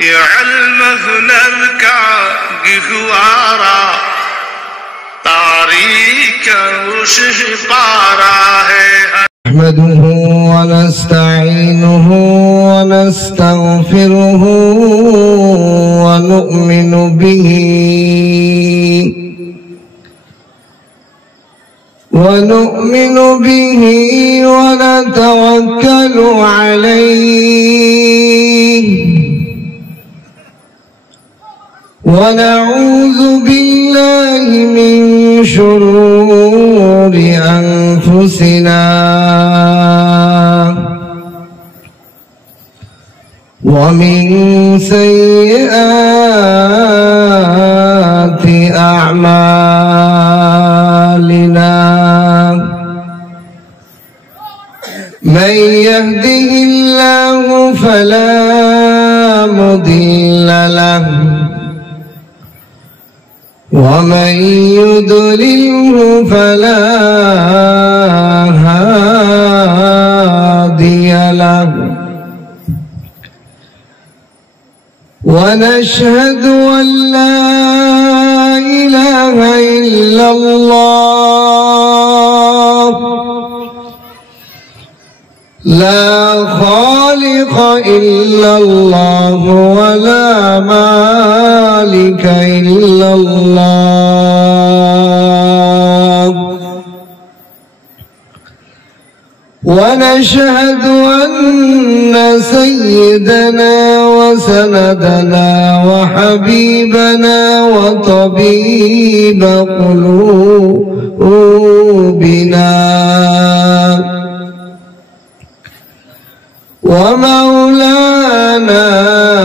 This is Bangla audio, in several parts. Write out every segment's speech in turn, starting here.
يعلم هنالك گہوارا تاریک وشه پارا ہے نحمده ونستعينه ونستغفره ونؤمن به ونتوكل عليه ونعوذ بالله من شرور أنفسنا ومن سيئات أعمالنا من يهده الله فلا مضل له ومن يضلله فلا هادي له ونشهد أن لا إله إلا الله لا خالق إلا الله ولا مالك إلا الله ونشهد أن سيدنا وسندنا وحبيبنا وطبيب قلوبنا ومولانا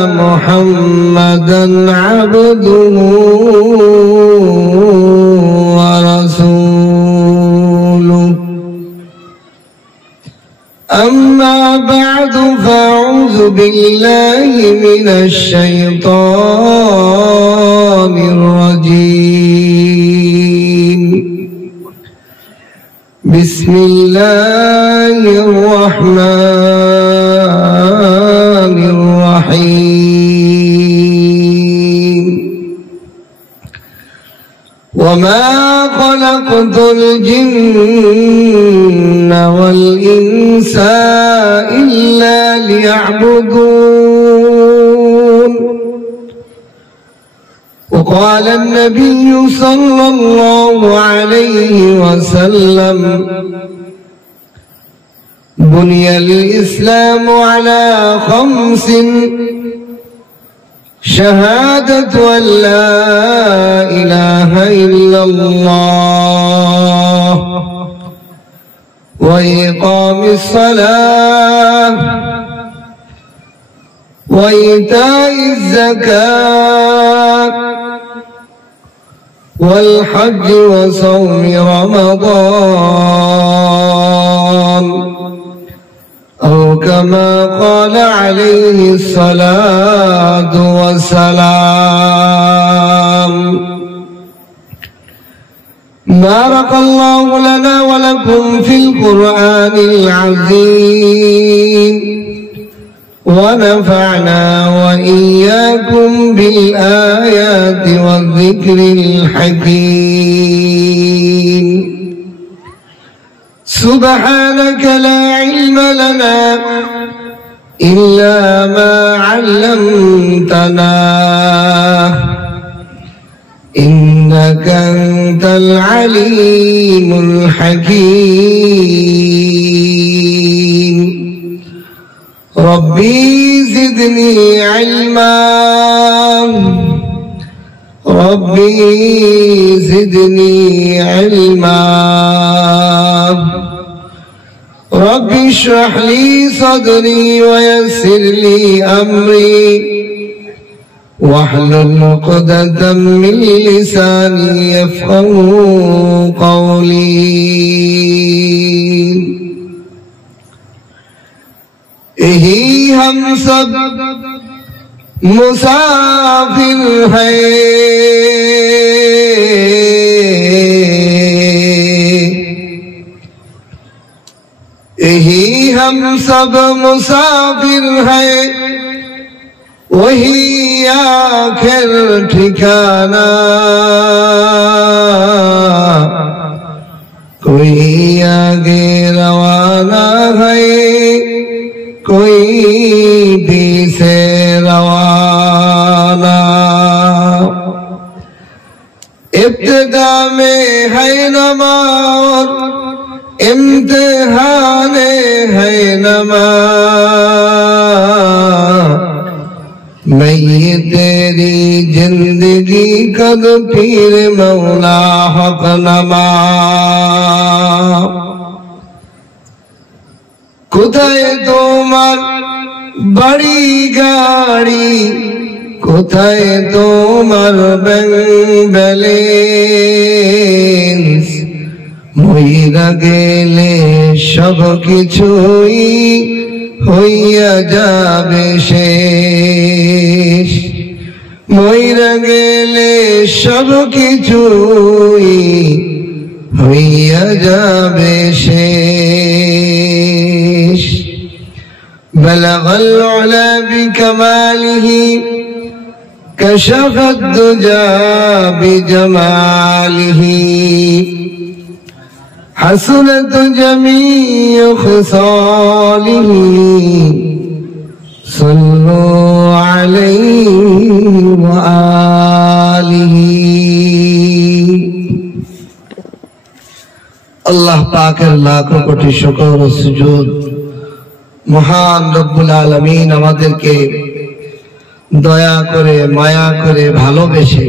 محمدا عبده ورسوله أما بعد فأعوذ بالله من الشيطان الرجيم بسم الله الرحمن الرحيم وما خلقت الجن والإنس إلا ليعبدون وقال النبي صلى الله عليه وسلم بني الإسلام على 5 شهادة أن لا إله إلا الله وإقام الصلاة وإيتاء الزكاة والحج وصوم رمضان أو كما قال عليه الصلاة والسلام بارك الله لنا ولكم في القرآن العظيم ونفعنا وإياكم بالآيات والذكر الحكيم سبحانك لا علم لنا إلا ما علمتنا إنك أنت العليم الحكيم ربي زدني علما ربي زدني علما ربي اشرح لي صدري ويسر لي أمري واحلل عقدة من لساني يفقهوا قولي यही हम सब मुसाफिर हैं यही हम सब मुसाफिर हैं वही आखिर ठिकाना, कोई आगे रवाना है, कोई पीछे रवाना। इब्तिदा में है नमाज, इम्तिहान है नमाज, मैं ये तेरी जिंदगी कद पीर मौला हक नमा। কোথায় তোমার বাড়ি গাড়ি, কোথায় তোমার ব্যাংক ব্যালেন্স, মইরা গেলে সব কিছুই হইয়া যাবে শেষ, মইরা গেলে সব কিছুই হইয়া যাবে শেষ। بلغ العلا بكماله كشف الدجى بجماله حسنت جميع خصاله صلوا عليه وآله। আল্লাহ পাকের লাখো কোটি শুকর ও সুজুদ, মহান রব্বুল আলামিন আমাদেরকে দয়া করে মায়া করে ভালোবেসে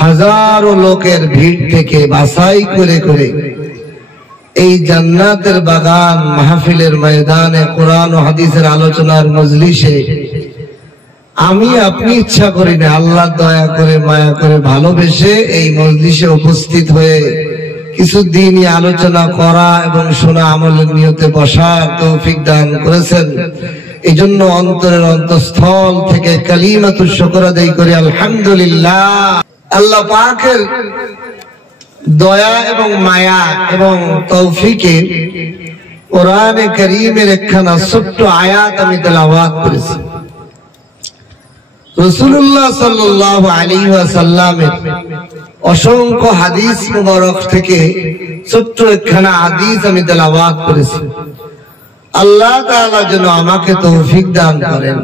হাজারো লোকের ভিড় থেকে বাছাই করে করে এই জান্নাতের বাগান মাহফিলের ময়দানে কোরআন ও হাদিসের আলোচনার মজলিসে আমি আপনি ইচ্ছা করি না, আল্লাহ দয়া করে মায়া করে ভালোবেসে এই মজলিসে উপস্থিত হয়ে কিছু দিনই আলোচনা করা এবং শোনা আমলের নিয়তে বসার তৌফিক দান করেছেন। এই জন্য অন্তরের অন্তঃস্থল থেকে কালিমাতুশ শুকর আদায় করি আলহামদুলিল্লাহ। আল্লাহ পাকের দয়া এবং মায়া এবং তৌফিকে কোরআনে কারীমের একখানা ছোট্ট আয়াত আমি তেলাওয়াত করেছি। রাসূলুল্লাহ সাল্লাল্লাহু আলাইহি ওয়াসাল্লামের অসংখ্য হাদিস মুবারক থেকে ছোট্ট একখানা হাদিস আমি তেলাওয়াত করেছি। আল্লাহ তাআলা যেন আমাকে তৌফিক দান করেন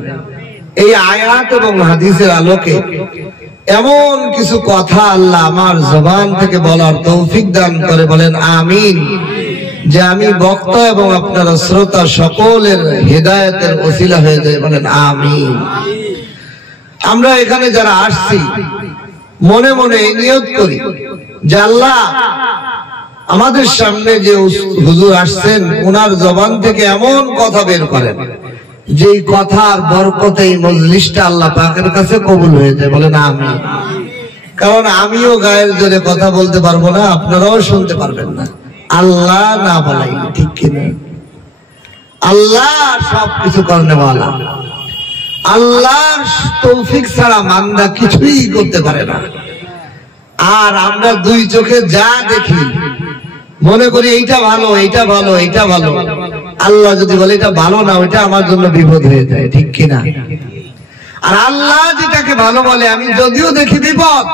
এই আয়াত এবং হাদিসের আলোকে এমন কিছু কথা আল্লাহ আমার জবান থেকে বলার তৌফিক দান করে, বলেন আমিন। যে আমি বক্তা এবং আপনারা শ্রোতা সকলের হেদায়েতের ওসিলা হয়ে যায়, বলেন আমিন। আমরা এখানে যারা আসছি মনে মনে নিয়ত করি যে আল্লাহ আমাদের সামনে যে হুজুর আসছেন ওনার জবান থেকে এমন কথা বের করেন যে কথার বরকতে এই মজলিসটা আল্লাহ পাকের কাছে কবুল হয়ে যায়, বলেন আমিন। কারণ আমিও গায়ের জোরে কথা বলতে পারবো না, আপনারাও শুনতে পারবেন না, আল্লাহ না বলাই, ঠিক কিনা? আল্লাহ সবকিছু করতে ওয়ালা, আল্লাহর তৌফিক ছাড়া বান্দা কিছুই করতে পারে না। আর আমরা দুই চোখে যা দেখি মনে করি এইটা ভালো, এইটা ভালো, এইটা ভালো। আল্লাহ যদি বলে এটা ভালো না, ওইটা আমার জন্য বিপদ হয়ে যায়, ঠিক কিনা? আর আল্লাহ যেটাকে ভালো বলে আমি যদিও দেখি বিপদ,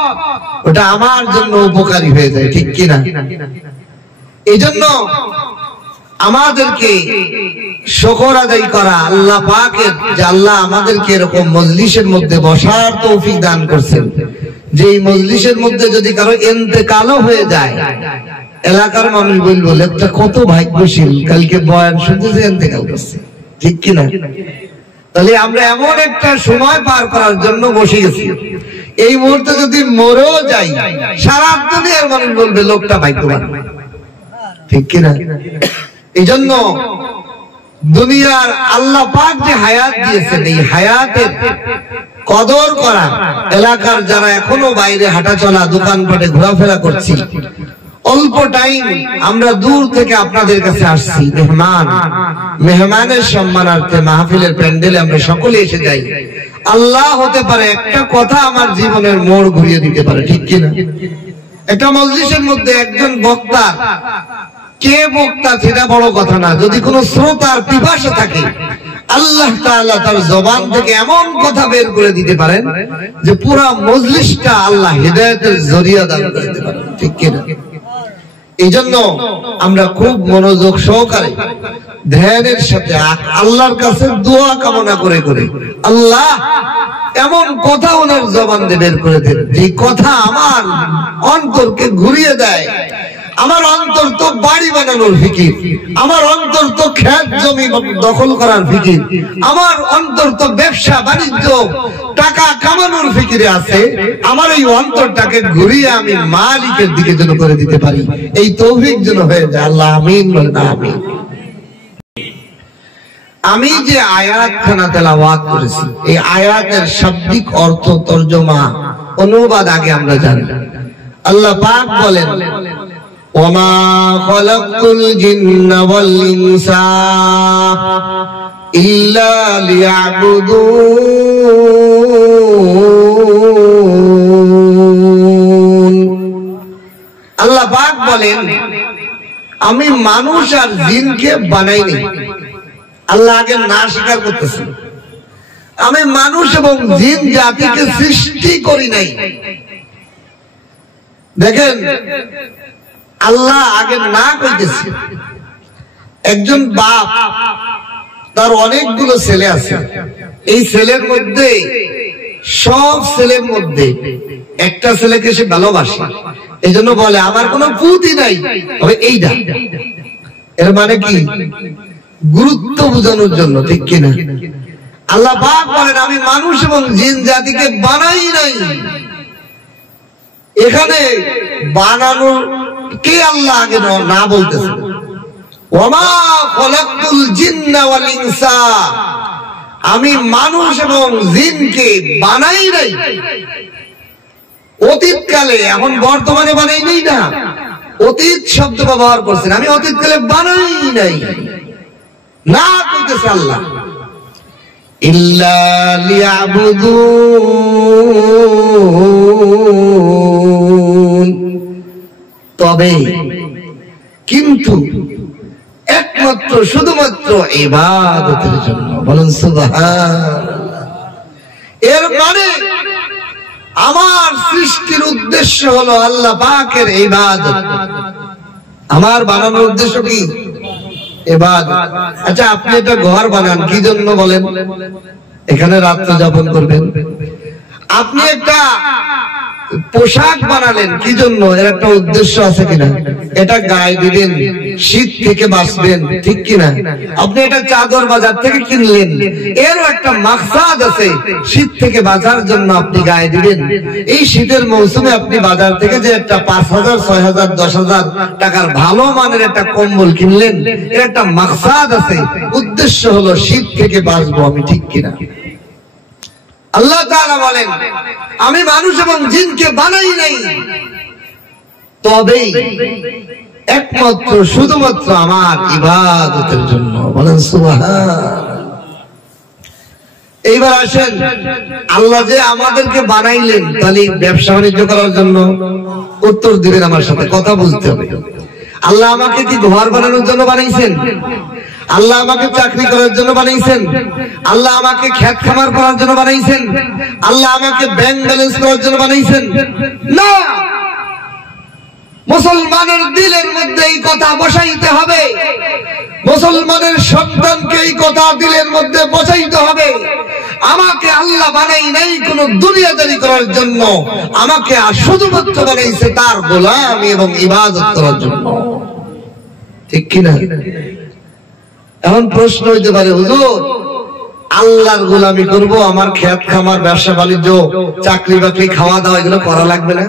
ওটা আমার জন্য উপকারী হয়ে যায়, ঠিক কিনা? এই জন্য আমাদেরকে শুকর আদায় করা আল্লাহ পাকের, যে আল্লাহ আমাদেরকে এরকম মজলিসের মধ্যে বসার তৌফিক দান করছেন, যে এই মজলিসের মধ্যে যদি কারো ইন্তেকালও হয়ে যায় এলাকার মানুষ বলবো লোকটা কত ভাগ্যশীল, কালকে বয়ান শুনতেছে ইন্তেকাল করছে, ঠিক কিনা? তাহলে আমরা এমন একটা সময় পার করার জন্য বসে গেছি, এই মুহূর্তে যদি মরেও যাই সারা দুনিয়ার মানুষ বলবে লোকটা ভাগ্যবান, ঠিক কিনা? এই জন্য দুনিয়ার আল্লাহ পাক যে হায়াত দিয়েছেন এই হায়াতের কদর করা, এলাকার যারা এখনো বাইরে হাঁটা চলা দোকানপাটে ঘোরাফেরা করছি, অল্প টাইম আমরা দূর থেকে আপনাদের কাছে আসছি মেহমানের সম্মানার্থে মাহফিলের প্যান্ডেলে আমরা সকলে এসে যাই। আল্লাহ হতে পারে একটা কথা আমার জীবনের মোড় ঘুরিয়ে দিতে পারে, ঠিক কিনা? একটা মজলিসের মধ্যে একজন বক্তা, কে বক্তা সেটা বড় কথা না, যদি কোনো শ্রোতার পিপাসা থাকে আল্লাহ তাআলা তার জবান থেকে এমন কথা বের করে দিতে পারেন যে পুরো মজলিসটা আল্লাহ হিদায়াতের জরিয়া দান করে দিতে পারেন, ঠিক কি না? এই জন্য আমরা খুব মনোযোগ সহকারে ধ্যানের সাথে আল্লাহর কাছে দোয়া কামনা করে করে আল্লাহ এমন কথা ওনার জবান দিয়ে বের করে দেন যে কথা আমার অন্তরকে ঘুরিয়ে দেয়। আমার অন্তর তো বাড়ি বানানোর ফিকির, আমার অন্তর তো ক্ষেত জমি দখল করার ফিকির, আমার অন্তর তো ব্যবসা বাণিজ্য টাকা কামানোর ফিকিরে আছে। আমার এই অন্তরটাকে ঘুরিয়ে আমি মালিকের দিকে যেন করে দিতে পারি, এই তৌফিক যেন হয়ে যায়। আল্লাহ আমিন বলেন আমিন। আমি যে আয়াতখানা তেলাওয়াত করেছি এই আয়াতের শাব্দিক অর্থ তরজমা অনুবাদ আগে আমরা জানি। আল্লাহ পাক বলেন ওমা খালাকতুল জিন্না ওয়াল ইনসা ইল্লা লিয়াবুদুন। আল্লাহ পাক বলেন আমি মানুষ আর জিনকে বানাইনি। আল্লাহ আগে না স্বীকার করতেছে, আমি মানুষ এবং জিন জাতিকে সৃষ্টি করি নাই। দেখেন আল্লাহ আগে না কইতেছে। একজন বাপ তার অনেকগুলো ছেলে আছে, এই ছেলের মধ্যে সব ছেলের মধ্যে একটা ছেলেকে সে ভালোবাসে, এই জন্য বলে আমার কোনো পুঁতি নাই, তবে এইটা। এর মানে কি? গুরুত্ব বোঝানোর জন্য, ঠিক কিনা? আল্লাহ পাক বলেন আমি মানুষ এবং জিন জাতিকে বানাই নাই। এখানে বানানো কে আল্লাহ আগে না বলতেছে। ওমা খালাকতুল জিন্না ওয়াল ইনসা, আমি মানুষ এবং জিনকে বানাই নাই। অতীতকালে, এখন বর্তমানে বানাই নাই না, অতীত শব্দ ব্যবহার করছেন। আমি অতীতকালে বানাই নাই না কইতেছে আল্লাহ। ইল্লা লিয়াবুদুন, তবে কিন্তু একমাত্র শুধুমাত্র ইবাদতের জন্য। বলুন সুবহানাল্লাহ। এর মানে আমার সৃষ্টির উদ্দেশ্য হলো আল্লাহ পাকের ইবাদত। আমার বানানোর উদ্দেশ্য কি? ইবাদত। আচ্ছা আপনি একটা ঘর বানান কি জন্য বলেন? এখানে রাত্রি যাপন করবেন। আপনি একটা পোশাক বানালেন কি জন্য? এর একটা উদ্দেশ্য আছে কিনা? এটা গায়ে দিবেন, শীত থেকে বাঁচবেন, ঠিক কিনা? আপনি এটা চাদর বাজার থেকে কিনলেন, এরও একটা মাকসাদ আছে, শীত থেকে বাঁচার জন্য আপনি গায়ে দিবেন। এই শীতের মৌসুমে আপনি বাজার থেকে যে একটা 5,000, 6,000, 10,000 টাকার ভালো মানের একটা কম্বল কিনলেন, এর একটা মাকসাদ আছে, উদ্দেশ্য হলো শীত থেকে বাঁচবো আমি, ঠিক কিনা? আল্লাহ তাআলা বলেন আমি মানুষ এবং জিনকে বানাই নাই, তবে একমাত্র শুধুমাত্র আমার ইবাদতের জন্য। বলেন সুবহানাল্লাহ। এইবার আসেন, আল্লাহ যে আমাদেরকে বানাইলেন তাহলে ব্যবসা বাণিজ্য করার জন্য? উত্তর দিবেন আমার সাথে, কথা বুঝতে হবে। আল্লাহ আমাকে কি ঘর বানানোর জন্য বানাইছেন? আল্লাহ আমাকে চাকরি করার জন্য বানাইছেন? আল্লাহ আমাকে ক্ষেত খামার করার জন্য বানাইছেন? আল্লাহ আমাকে ব্যাংক ব্যালেন্স করার জন্য বানাইছেন? না। মুসলমানের দিলের মধ্যে এই কথা বসাইতে হবে, মুসলমানের সন্তানকে এই কথা দিলের মধ্যে বসাইতে হবে। আমাকে আল্লাহ বানাই নাই কোন দুনিয়াদারি করার জন্য, আমাকে শুধুমাত্র বানাইছে তার গোলামি এবং ইবাদত করার জন্য, ঠিক কিনা? এখন প্রশ্ন হইতে পারে হুজুর আল্লাহর গোলামি করব, আমার ক্ষেত খামার ব্যবসা বাণিজ্য চাকরি বাকরি খাওয়া দাওয়া এগুলো করা লাগবে না?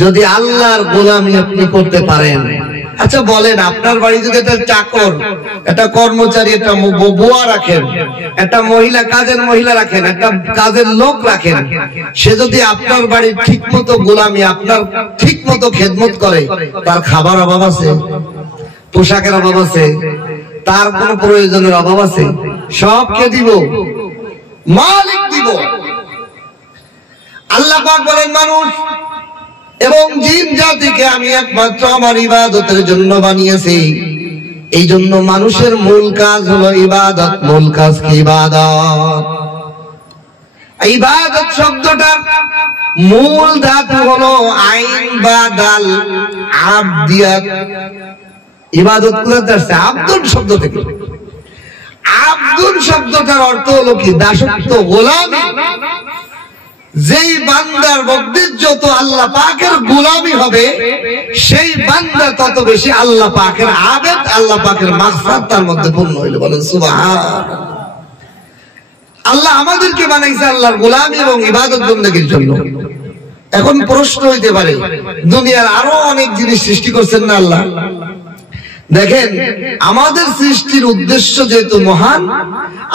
যদি আল্লাহর গোলামি আপনি করতে পারেন, আচ্ছা বলেন আপনার বাড়ি যদি একটা চাকর, একটা কর্মচারী, একটা বুয়া রাখেন, একটা মহিলা কাজের মহিলা রাখেন, একটা কাজের লোক রাখেন, সে যদি আপনার বাড়ির ঠিক মতো গোলামি, আপনার ঠিক মতো খেদমত করে, তার খাবার অভাব আছে? পোশাকের অভাব আছে? তার কোন প্রয়োজনের অভাব আছে? সবকে দিব, মালিক দিব। আল্লাহ পাক বলেন মানুষ এবং জিন জাতিকে আমি একমাত্র আমার ইবাদতের জন্য বানিয়েছি। এই জন্য মানুষের মূল কাজ হলো ইবাদত। মূল কাজ কি? ইবাদত। ইবাদত শব্দটার মূল ধাতু হলো আইন বা দাল, আবদিয়াত। ইবাদত কোথা আসছে? আব্দুল শব্দ থেকে। আব্দুল শব্দটার অর্থ হলো কি? দাসত্ব, গোলামি। যেই বান্দার মধ্যে যত আল্লাহ পাকের গোলামি হবে, সেই বান্দা তত বেশি আল্লাহ পাকের আবেদ, আল্লাহ পাকের মাকসাদ তার মধ্যে পূর্ণ হইল। বলেন সুবহানাল্লাহ। আল্লাহ আমাদেরকে বানাইছে আল্লাহর গোলামি এবং ইবাদত বন্দেগীর জন্য। এখন প্রশ্ন হইতে পারে, দুনিয়ার আরো অনেক জিনিস সৃষ্টি করছেন না আল্লাহ? দেখেন, আমাদের সৃষ্টির উদ্দেশ্য যেহেতু মহান,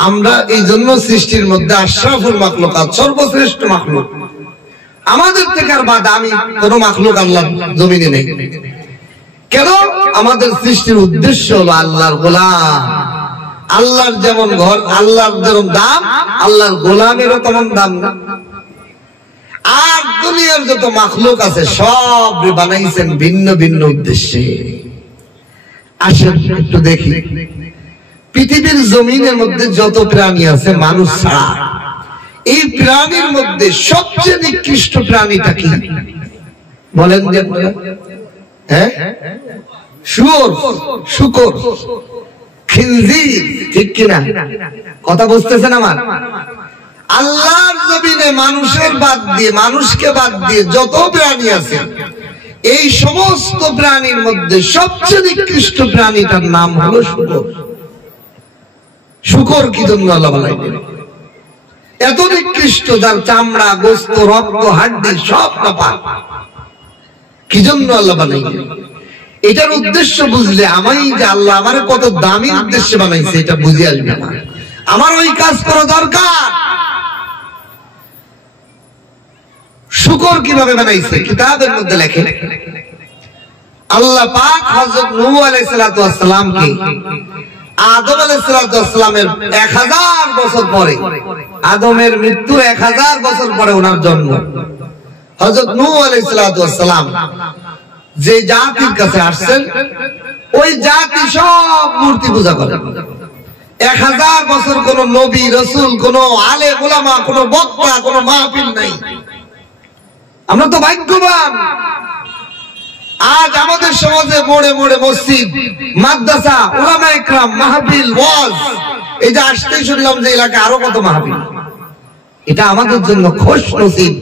আমরা এই জন্য সৃষ্টির মধ্যে আশরাফুল মাখলুকাত, সর্বশ্রেষ্ঠ মাখলুক। আমাদের থেকে আর বা দামি কোন মাখলুক আল্লাহ জমিনে নেই। কেন? আমাদের সৃষ্টির উদ্দেশ্য হলো আল্লাহর গোলাম। আল্লাহর যেমন ঘর, আল্লাহর যেমন দাম, আল্লাহর গোলামেরও তেমন দাম না। আর দুনিয়ার যত মাখলুক আছে সব বানাইছেন ভিন্ন ভিন্ন উদ্দেশ্যে। আসেন একটু দেখি, পৃথিবীর জমিনের মধ্যে যত প্রাণী আছে মানুষ ছাড়া, এই প্রাণীর মধ্যে সবচেয়ে নিকৃষ্ট প্রাণীটা কি বলেন? হ্যাঁ, শুয়োর, শূকর, খিনজির, ঠিক কিনা? কথা বুঝতেছেন আমার? আল্লাহর জমিনে মানুষের বাদ দিয়ে, মানুষকে বাদ দিয়ে যত প্রাণী আছে, এই সমস্ত প্রাণীর মধ্যে সবচেয়ে নিকৃষ্ট প্রাণীটার নাম হলো শূকর। শূকর কি জন্য আল্লাহ বানাইলেন? এত নিকৃষ্ট, যার চামড়া, গোস্ত, রক্ত, হাড্ডি সব নাপাক। কি জন্য আল্লাহ বানাইলেন? এটার উদ্দেশ্য বুঝলে আমি যে আল্লাহ আমার কত দামি উদ্দেশ্যে বানাইছে এটা বুঝে আসবে না। আমার ওই কাজ করা দরকার। শূকর কিভাবে বানাইছে? কিতাবের মধ্যে লেখে, আল্লাহ পাক হযরত নূহ আলাইহিস সালাতু ওয়াস সালামকে আদম আলাইহিস সালাতু ওয়াস সালামের 1000 বছর পরে, আদমের মৃত্যুর 1000 বছর পরে ওনার জন্ম। হযরত নূহ আলাইহিস সালাতু ওয়াস সালাম যে জাতির কাছে আসছেন, ওই জাতি সব মূর্তি পূজা করে। 1000 বছর কোন নবী, রাসূল, কোন আলেম উলামা, কোন বক্তা, কোন মাহফিল নাই। আমরা তো ভাগ্যবান। আজ আমাদের সমাজে মোড়ে মোড়ে মসজিদ, মাদ্রাসা, উলামা ইকরাম, মাহফিল, ওয়াজ, এই যে আসতেই শুনলাম যে এলাকায় আরো কত মাহফিল। এটা আমাদের জন্য খুশ নসিব।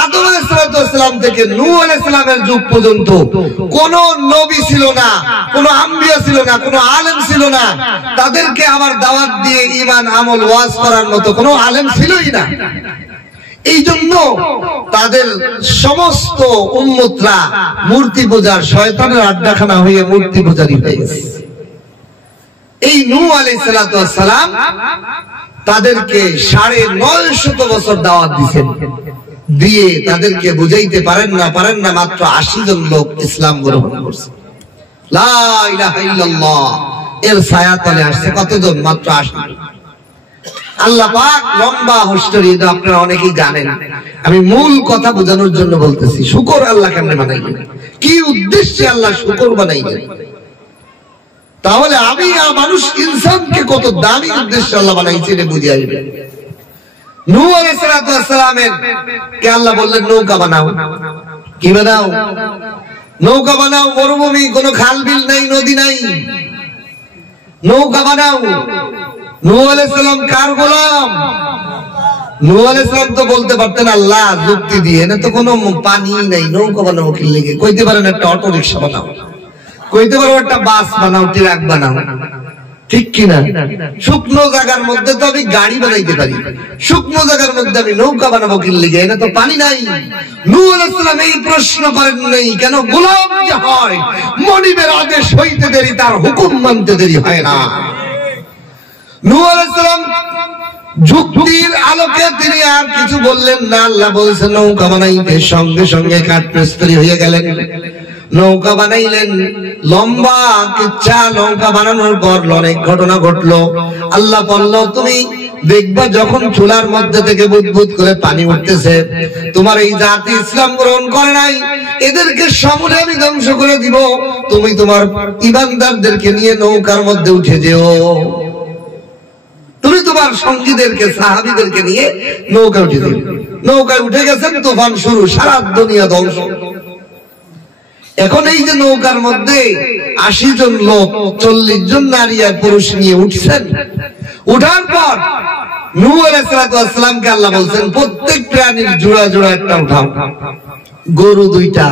আদম আলাইহিস সালাম থেকে নূহ আলাইহিস সালামের যুগ পর্যন্ত কোন নবী ছিল না, কোন আম্বিয়া ছিল না, কোন আলেম ছিল না। তাদেরকে আমার দাওয়াত দিয়ে ঈমান, আমল, ওয়াজ করার মতো কোন আলেম ছিলই না। এই জন্য তাদের সমস্ত উম্মতরা মূর্তি পূজার, শয়তানের আড্ডাখানা হয়ে মূর্তি পূজারী হয়ে গেছে। এই নূহ আলাইহিস সালাম তাদেরকে 950 বছর দাওয়াত দিয়েছেন, দিয়ে তাদেরকে বুঝাইতে পারেন না মাত্র 80 জন লোক ইসলাম গ্রহণ করছে। লা ইলাহা ইল্লাল্লাহ এর ছায়া তলে আসছে কতজন? মাত্র 80। আল্লাহ পাক লম্বা হিস্টরি, আপনারা অনেকেই জানেন। আমি মূল কথা বোঝানোর জন্য বলতেছি, শূকর আল্লাহ কেমনে বানাইলেন, কি উদ্দেশ্যে আল্লাহ শূকর বানাইলেন। তাহলে আমি মানুষ, ইনসানকে কত দামি উদ্দেশ্যে আল্লাহ বানাইছে এটা বুঝে আসবে। নূহ আলাইহিস সালামের কে আল্লাহ বললেন নৌকা বানাও। কি বানাও? নৌকা বানাও। মরুভূমি, কোনো খাল বিল নাই, নদী নাই, নৌকা বানাও। নূহ আলাইহিস সালাম কার গোলাম? নূহ আলাইহিস সালাম তো বলতে পারতেন আল্লাহ যুক্তি দিয়ে, না তো কোনো পানি নাই, নৌকা বানাও কি লেগে? কইতে পারেন একটা অটো রিকশা বানাও, কইতে পারো একটা বাস বানাও, ট্রাক বানাও, ঠিক কিনা? শুকনো জায়গার মধ্যে তো আমি গাড়ি বানাইতে পারি, শুকনো জায়গার মধ্যে আমি নৌকা বানাবো কি লেগে? না তো পানি নাই। নূহ আলাইহিস সালাম এই প্রশ্ন করেন নাই, কেন? গোলাম যে হয় মনিবের আদেশ হইতে দেরি, তার হুকুম মানতে দেরি হয় না। নূহ আলাইহিস সালাম যুক্তির আলোকে তিনি আর কিছু বললেন না। আল্লাহ বলছেন নৌকা বানাইতে, সঙ্গে সঙ্গে কাঠমিস্ত্রি হয়ে গেলেন। নৌকা বানাইলেন। লম্বা কিচ্ছা নৌকা বানানোর পর অনেক ঘটনা ঘটলো। আল্লাহ বলল, তুমি দেখবা যখন চুলার মধ্যে থেকে বুদবুদ করে পানি উঠতেছে, তোমার এই জাতি ইসলাম গ্রহণ করে নাই, এদেরকে সমূলে আমি ধ্বংস করে দিব। তুমি তোমার ইমানদারদেরকে নিয়ে নৌকার মধ্যে উঠে যেও। তুমি তোমার সঙ্গীদেরকে, সাহাবীদেরকে নিয়ে নৌকা উঠে যেও। নৌকায় উঠে গেছেন, তুফান শুরু, সারা দুনিয়া ধ্বংস। এখন এই যে নৌকার মধ্যে 80 জন লোক, 40 জন নারী আর পুরুষ নিয়ে উঠছেন। উঠার পর নূহ আলাইহিস সালামকে আল্লাহ বলছেন, প্রত্যেক প্রাণীর জোড়া জোড়া একটা উঠাও। গরু 2টা,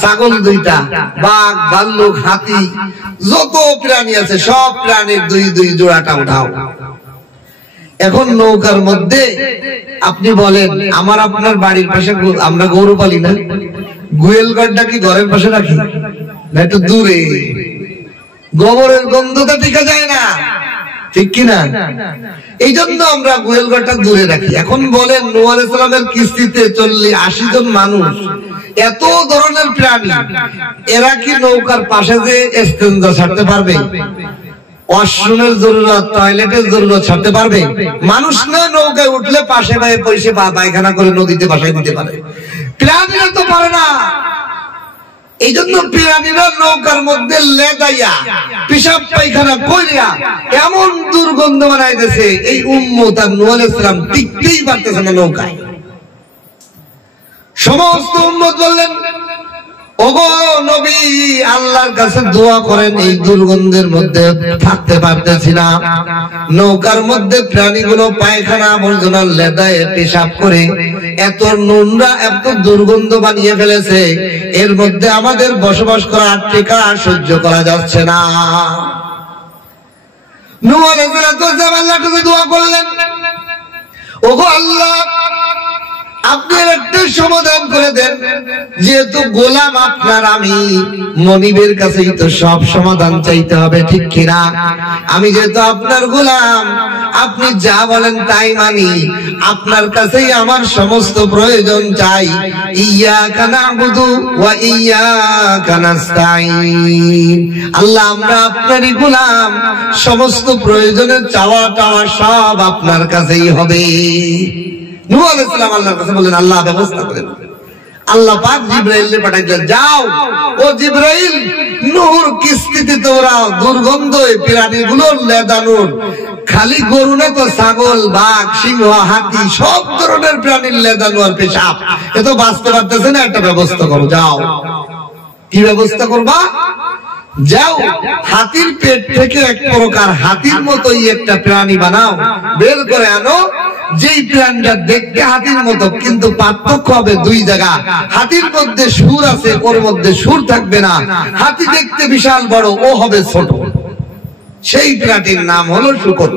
ছাগল 2টা, বাঘ, ভাল্লুক, হাতি, যত প্রাণী আছে সব প্রাণীর 2 জোড়াটা উঠাও। এখন নৌকার মধ্যে আপনি বলেন, আমার আপনার বাড়ির পাশে আমরা গরু পালি না, গোয়াল ঘরটা কি ঘরের পাশে রাখি না একটু দূরে? গোবরের গন্ধটা টিকা যায় না, ঠিক কিনা? এই জন্য আমরা গোয়াল ঘরটা দূরে রাখি। এখন বলেন, নূহ আলাইহিস সালামের কিস্তিতে 80 জন মানুষ, এত ধরনের প্রাণী, এরা কি নৌকার পাশে যে ইস্তেঞ্জা ছাড়তে পারবে? ওয়াশরুমের জরুরত, টয়লেটের জরুরত ছাড়তে পারবে? মানুষ না নৌকায় উঠলে পাশে বায়ে পয়সা পায়খানা করে নদীতে বাসায় দিতে পারে, প্রাণীরা তো পারে না। এই জন্য প্রাণীরা নৌকার মধ্যে লেদাইয়া পেশাব পায়খানা কইরা এমন দুর্গন্ধ বানাইতেছে, এই উম্মত আর নূহ আলাইহিস সালাম টিকতেই পারতেছে না নৌকায়। সমস্ত উম্মত বললেন, ওগো নবী, আল্লাহর কাছে দোয়া করেন, এই দুর্গন্ধের মধ্যে থাকতে পারতেছি না। নৌকার মধ্যে প্রাণীগুলো পায়খানা আবর্জনা লেদায় পেশাব করে এত নোংরা, এত দুর্গন্ধ বানিয়ে ফেলেছে, এর মধ্যে আমাদের বসবাস করা আর টেকা সহ্য করা যাচ্ছে না। নূহ আলাইহিস সালাম আল্লাহর কাছে দোয়া করলেন, ওগো আল্লাহ, আপনি একটা সমাধান করে দেন। যেহেতু গোলাম আপনার, আমি মনিবের কাছেই তো সব সমাধান চাইতে হবে, ঠিক কিনা? আমি যেহেতু আপনার গোলাম, আপনি যা বলেন তাই মানি, আপনার কাছেই আমার সমস্ত প্রয়োজন চাই। ইয়াকা না'বুদু ওয়া ইয়াকা নাস্তাঈন। আল্লাহ, আমরা আপনারই গোলাম, সমস্ত প্রয়োজনের চাওয়া টাওয়া সব আপনার কাছেই হবে। নূহ আলাইহিস সালাম আল্লাহর কাছে বললেন, আল্লাহ ব্যবস্থা করেন। আল্লাহ পাক জিবরাইলকে পাঠাইলেন, যাও ও জিবরাইল, নূহর কিস্তিতে তোরা দুর্গন্ধ প্রাণীগুলোর লেদানোর, খালি গরু না তো, ছাগল, বাঘ, সিংহ, হাতি, সব ধরনের প্রাণীর লেদানো আর পেশাব, এ তো বাঁচতে পারতেছে না, একটা ব্যবস্থা করো। যাও, কি ব্যবস্থা করবা? যাও, হাতির পেট থেকে এক প্রকার হাতির মতোই একটা প্রাণী বানাও, বের করে আনো, যেই প্রাণীটা দেখতে হাতির মতো, কিন্তু পার্থক্য হবে 2 জায়গা। হাতির মধ্যে সুর আছে, ওর মধ্যে সুর থাকবে না। হাতি দেখতে বিশাল বড়, ও হবে ছোট। সেই প্রাণীর নাম হলো শূকর।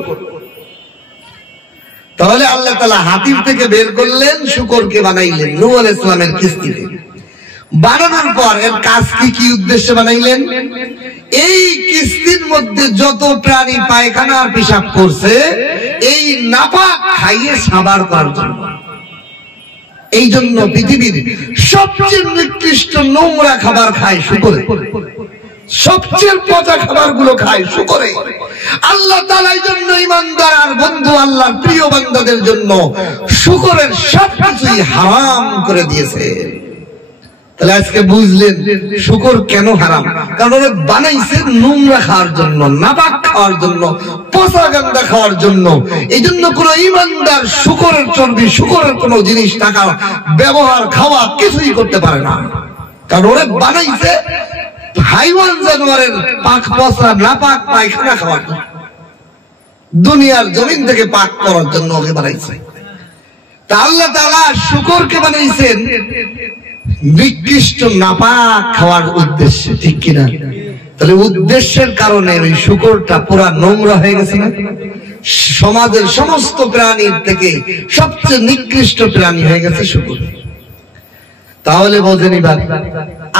তাহলে আল্লাহ তাআলা হাতির থেকে বের করলেন, শূকরকে বানাইলেন নূহ আলাইহিস সালামের কিস্তিতে। বানানোর পর এর কাজ কি উদ্দেশ্যে বানাইলেন? এই কিস্তির মধ্যে যত প্রাণী পায়খানা আর পেশাব করছে, এই নাপাক খাইয়ে সাবার করার জন্য। এই জন্য পৃথিবীর সবচেয়ে নিকৃষ্ট নোংরা খাবার খায় শূকরে, সবচেয়ে পচা খাবার গুলো খায় শূকরে। আল্লাহ তাআলা এই জন্য ঈমানদার আর বন্ধু, আল্লাহর প্রিয় বান্দাদের জন্য শূকরের সবকিছুই হারাম করে দিয়েছে। তাহলে আজকে বুঝলেন শূকর কেন হারাম? কারণ ওরা বানাইছে নোংরা খাওয়ার জন্য, নাপাক খাওয়ার জন্য, পচা গান্দা খাওয়ার জন্য। এই জন্য কোন ঈমানদার শূকরের চর্বি, শূকরের কোন জিনিস টাকা ব্যবহার, খাওয়া কিছুই করতে পারে না। কারণ ওরা বানাইছে হাইওয়ান জানোয়ারের পাক, পচা, নাপাক পায়খানা খাওয়ার জন্য, দুনিয়ার জমিন থেকে পাক করার জন্য ওকে বানাইছে। তা আল্লাহ তাআলা শূকরকে বানাইছেন নিকৃষ্ট নাপাক খাওয়ার উদ্দেশ্যে, ঠিক কিনা? তাহলে উদ্দেশ্যের কারণে ওই শূকরটা পুরা নোংরা হয়ে গেছে না? সমাজের সমস্ত প্রাণীর থেকে সবচেয়ে নিকৃষ্ট প্রাণী হয়ে গেছে শূকর। তাহলে বোঝেন এবার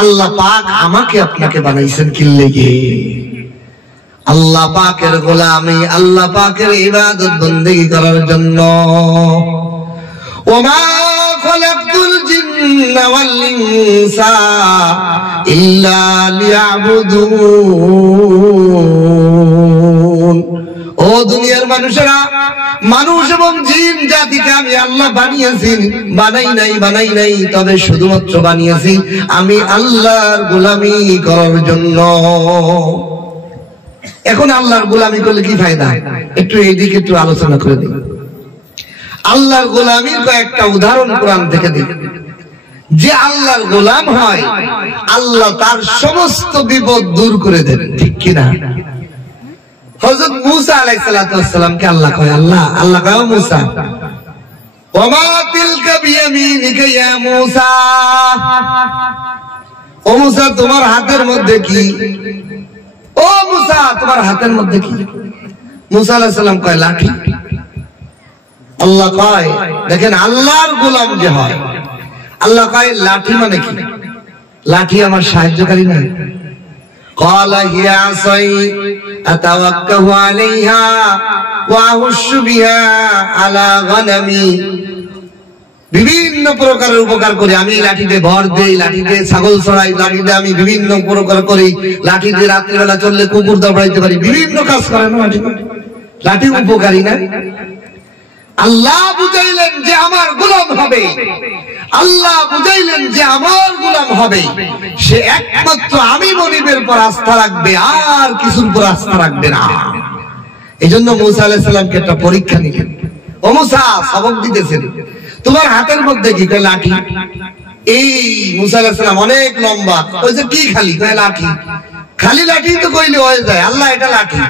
আল্লাহ পাক আমাকে আপনাকে বানাইছেন কি লেগে? আল্লাহ পাকের গোলামি, আল্লাহ পাকের ইবাদত বন্দেগী করার জন্য। ওমা খালাকতুল জিন্না ওয়াল ইনসা ইল্লা লিয়াবুদুন। ও দুনিয়ার মানুষেরা, মানুষ এবং জিন জাতিকে আমি আল্লাহ বানিয়েছি, বানাই নাই, তবে শুধুমাত্র বানিয়েছি আমি আল্লাহর গোলামি করার জন্য। এখন আল্লাহর গোলামি করলে কি ফায়দা, একটু এইদিকে একটু আলোচনা করে দিই। আল্লাহর গোলামির কয়েকটা উদাহরণ কোরআন থেকে দিই। যে আল্লাহর গোলাম হয়, আল্লাহ তার সমস্ত বিপদ দূর করে দেন, ঠিক কিনা? হযরত মূসা আলাইহিস সালাতু ওয়াস সালামকে আল্লাহ কয়, আল্লাহ কয় ও মূসা, ওমা তিলকা বিয়ামিনিকা ইয়া মূসা, ও মূসা তোমার হাতের মধ্যে কি? ও মূসা তোমার হাতের মধ্যে কি? মূসা আলাইহিস সালাম কয় লাঠি। আল্লাহ কয়, দেখেন আল্লাহর গোলাম যে হয়, আল্লাহ কয় লাঠি মানে কি? লাঠি আমার সাহায্যকারী না? قال هي عصاي أتوكأ عليها وأهش بها على غنمي। বিভিন্ন প্রকারের উপকার করি আমি, লাঠিতে ভর দেই, লাঠিতে ছাগল চড়াই, লাঠিতে আমি বিভিন্ন প্রকার করি, লাঠিতে রাত্রিবেলা চললে কুকুর দৌড়াইতে পারি, বিভিন্ন কাজ করে না লাঠি? লাঠি উপকারী না? আল্লাহ বুঝাইলেন যে আমার গোলাম হবে, আল্লাহ বুঝাইলেন যে আমার গোলাম হবে, সে একমাত্র আমি মনিবের পর আস্থা রাখবে, আর কিছুর পর আস্থা রাখবে না। এই জন্য মূসা আলাইহিস সালামকে একটা পরীক্ষা নিলেন। ও মূসা, সবক দিতেছেন, তোমার হাতের মধ্যে কি? কয় লাঠি। এই মূসা আলাইহিস সালাম অনেক লম্বা, ওই যে কি খালি? কয় লাঠি। খালি লাঠি তো কইলে হয়ে যায়, আল্লাহ এটা লাঠি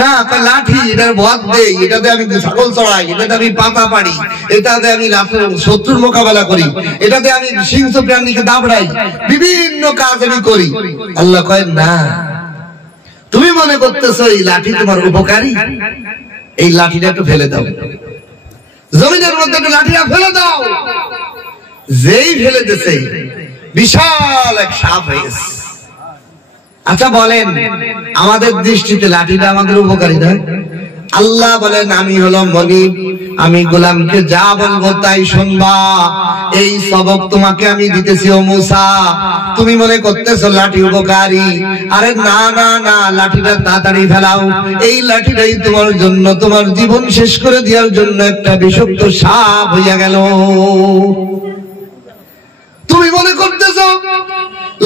না, লাঠি এটার ভর দেই, এটাতে আমি ছাগল চড়াই, এটাতে আমি পাতা পাড়ি, এটাতে আমি শত্রুর মোকাবেলা করি, এটাতে আমি সিংহ প্রাণীকে দাবড়াই, বিভিন্ন কাজ আমি করি। আল্লাহ কয় না, তুমি মনে করতেছো এই লাঠি তোমার উপকারী, এই লাঠিটা একটু ফেলে দাও, জমিনের মধ্যে একটু লাঠিটা ফেলে দাও। যেই ফেলে দিছে বিশাল এক সাপ হয়ে গেছে। আচ্ছা বলেন, আমাদের দৃষ্টিতে লাঠিটা আমাদের উপকারী না? আল্লাহ বলেন আমি হলাম মনিব, আমি গোলামকে যা বলবো তাই শুনবা, এই সবক তোমাকে আমি দিতেছি ও মূসা। তুমি মনে করতেছো লাঠি উপকারী, আরে না না না, লাঠিটা তাড়াতাড়ি ফেলাও, এই লাঠিটাই তোমার জন্য, তোমার জীবন শেষ করে দেওয়ার জন্য একটা বিষাক্ত সাপ হইয়া গেল। তুমি মনে করতেছো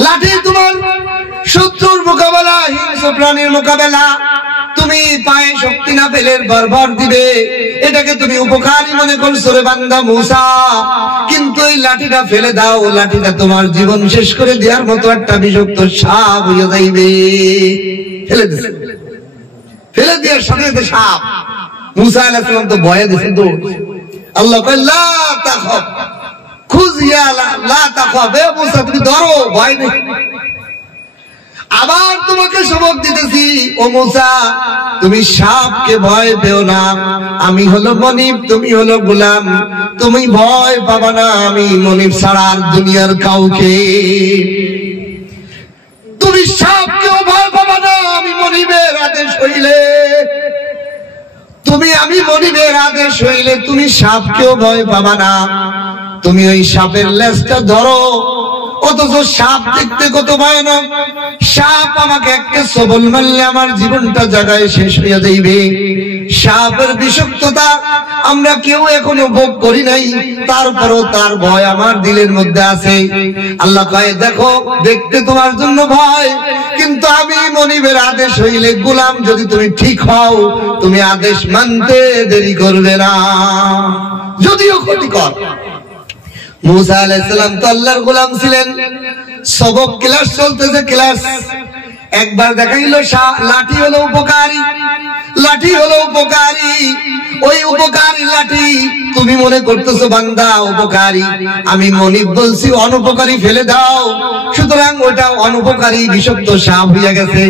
লাঠি তোমার শত্রুর মোকাবেলা, হিংস্র প্রাণীর মোকাবেলা, তুমি পায়ে শক্তি না পেলে বরবর দিবে, এটাকে তুমি উপকারী মনে করছো রে বান্দা মূসা। কিন্তু এই লাঠিটা ফেলে দাও, লাঠিটা তোমার জীবন শেষ করে দেওয়ার মতো একটা বিষাক্ত সাপ হয়ে যাইবে। ফেলে দিছে, ফেলে দেওয়ার সাথে সাথে সাপ। মূসা আলাইহিস সালাম তো ভয়ে দিছে দৌড়। আল্লাহ কয় লা তাখাফ খুযিয়া লা তাখাফ, এ মূসা তুমি ধরো, ভয় নেই। আবার তোমাকে সবক দিতেছি ও মূসা, তুমি সাপকে ভয় পেও না, আমি হলো মনিব, তুমি হলো গোলাম, তুমি ভয় পাবা না, আমি মনিব ছাড়া আর দুনিয়ার কাউকে। তুমি সাপকেও ভয় পাবা না, আমি মনিবের আদেশ হইলে, আমি মনিবের আদেশ হইলে তুমি সাপকেও ভয় পাবা না। তুমি ওই সাপের লেজটা ধরো, অথচ সাপ দেখতে কত ভয়ানক, সাপ আমাকে একটা সবল মারলে আমার জীবনটা জায়গায় শেষ হয়ে যাইবে। সাপের বিষাক্ততা আমরা কেউ এখনো ভোগ করি নাই, তারপরও তার ভয় আমার দিলের মধ্যে আছে। আল্লাহ কয় দেখো, দেখতে তোমার জন্য ভয়, কিন্তু আমি মনিবের আদেশ হইলে গোলাম যদি তুমি ঠিক হও, তুমি আদেশ মানতে দেরি করবে না, যদিও ক্ষতিকর। মূসা আলাইহিস সালাম তো আল্লাহর গোলাম ছিলেন, সবক ক্লাস চলতেছে, ক্লাস একবার দেখাইল লাঠি হলো উপকারী, লাঠি হলো উপকারী, ওই উপকারী লাঠি তুমি মনে করতেছো বান্দা উপকারী, আমি মনিব বলছি অনুপকারী, ফেলে দাও। সুতরাং ওটা অনুপকারী বিষাক্ত সাপ হইয়া গেছে।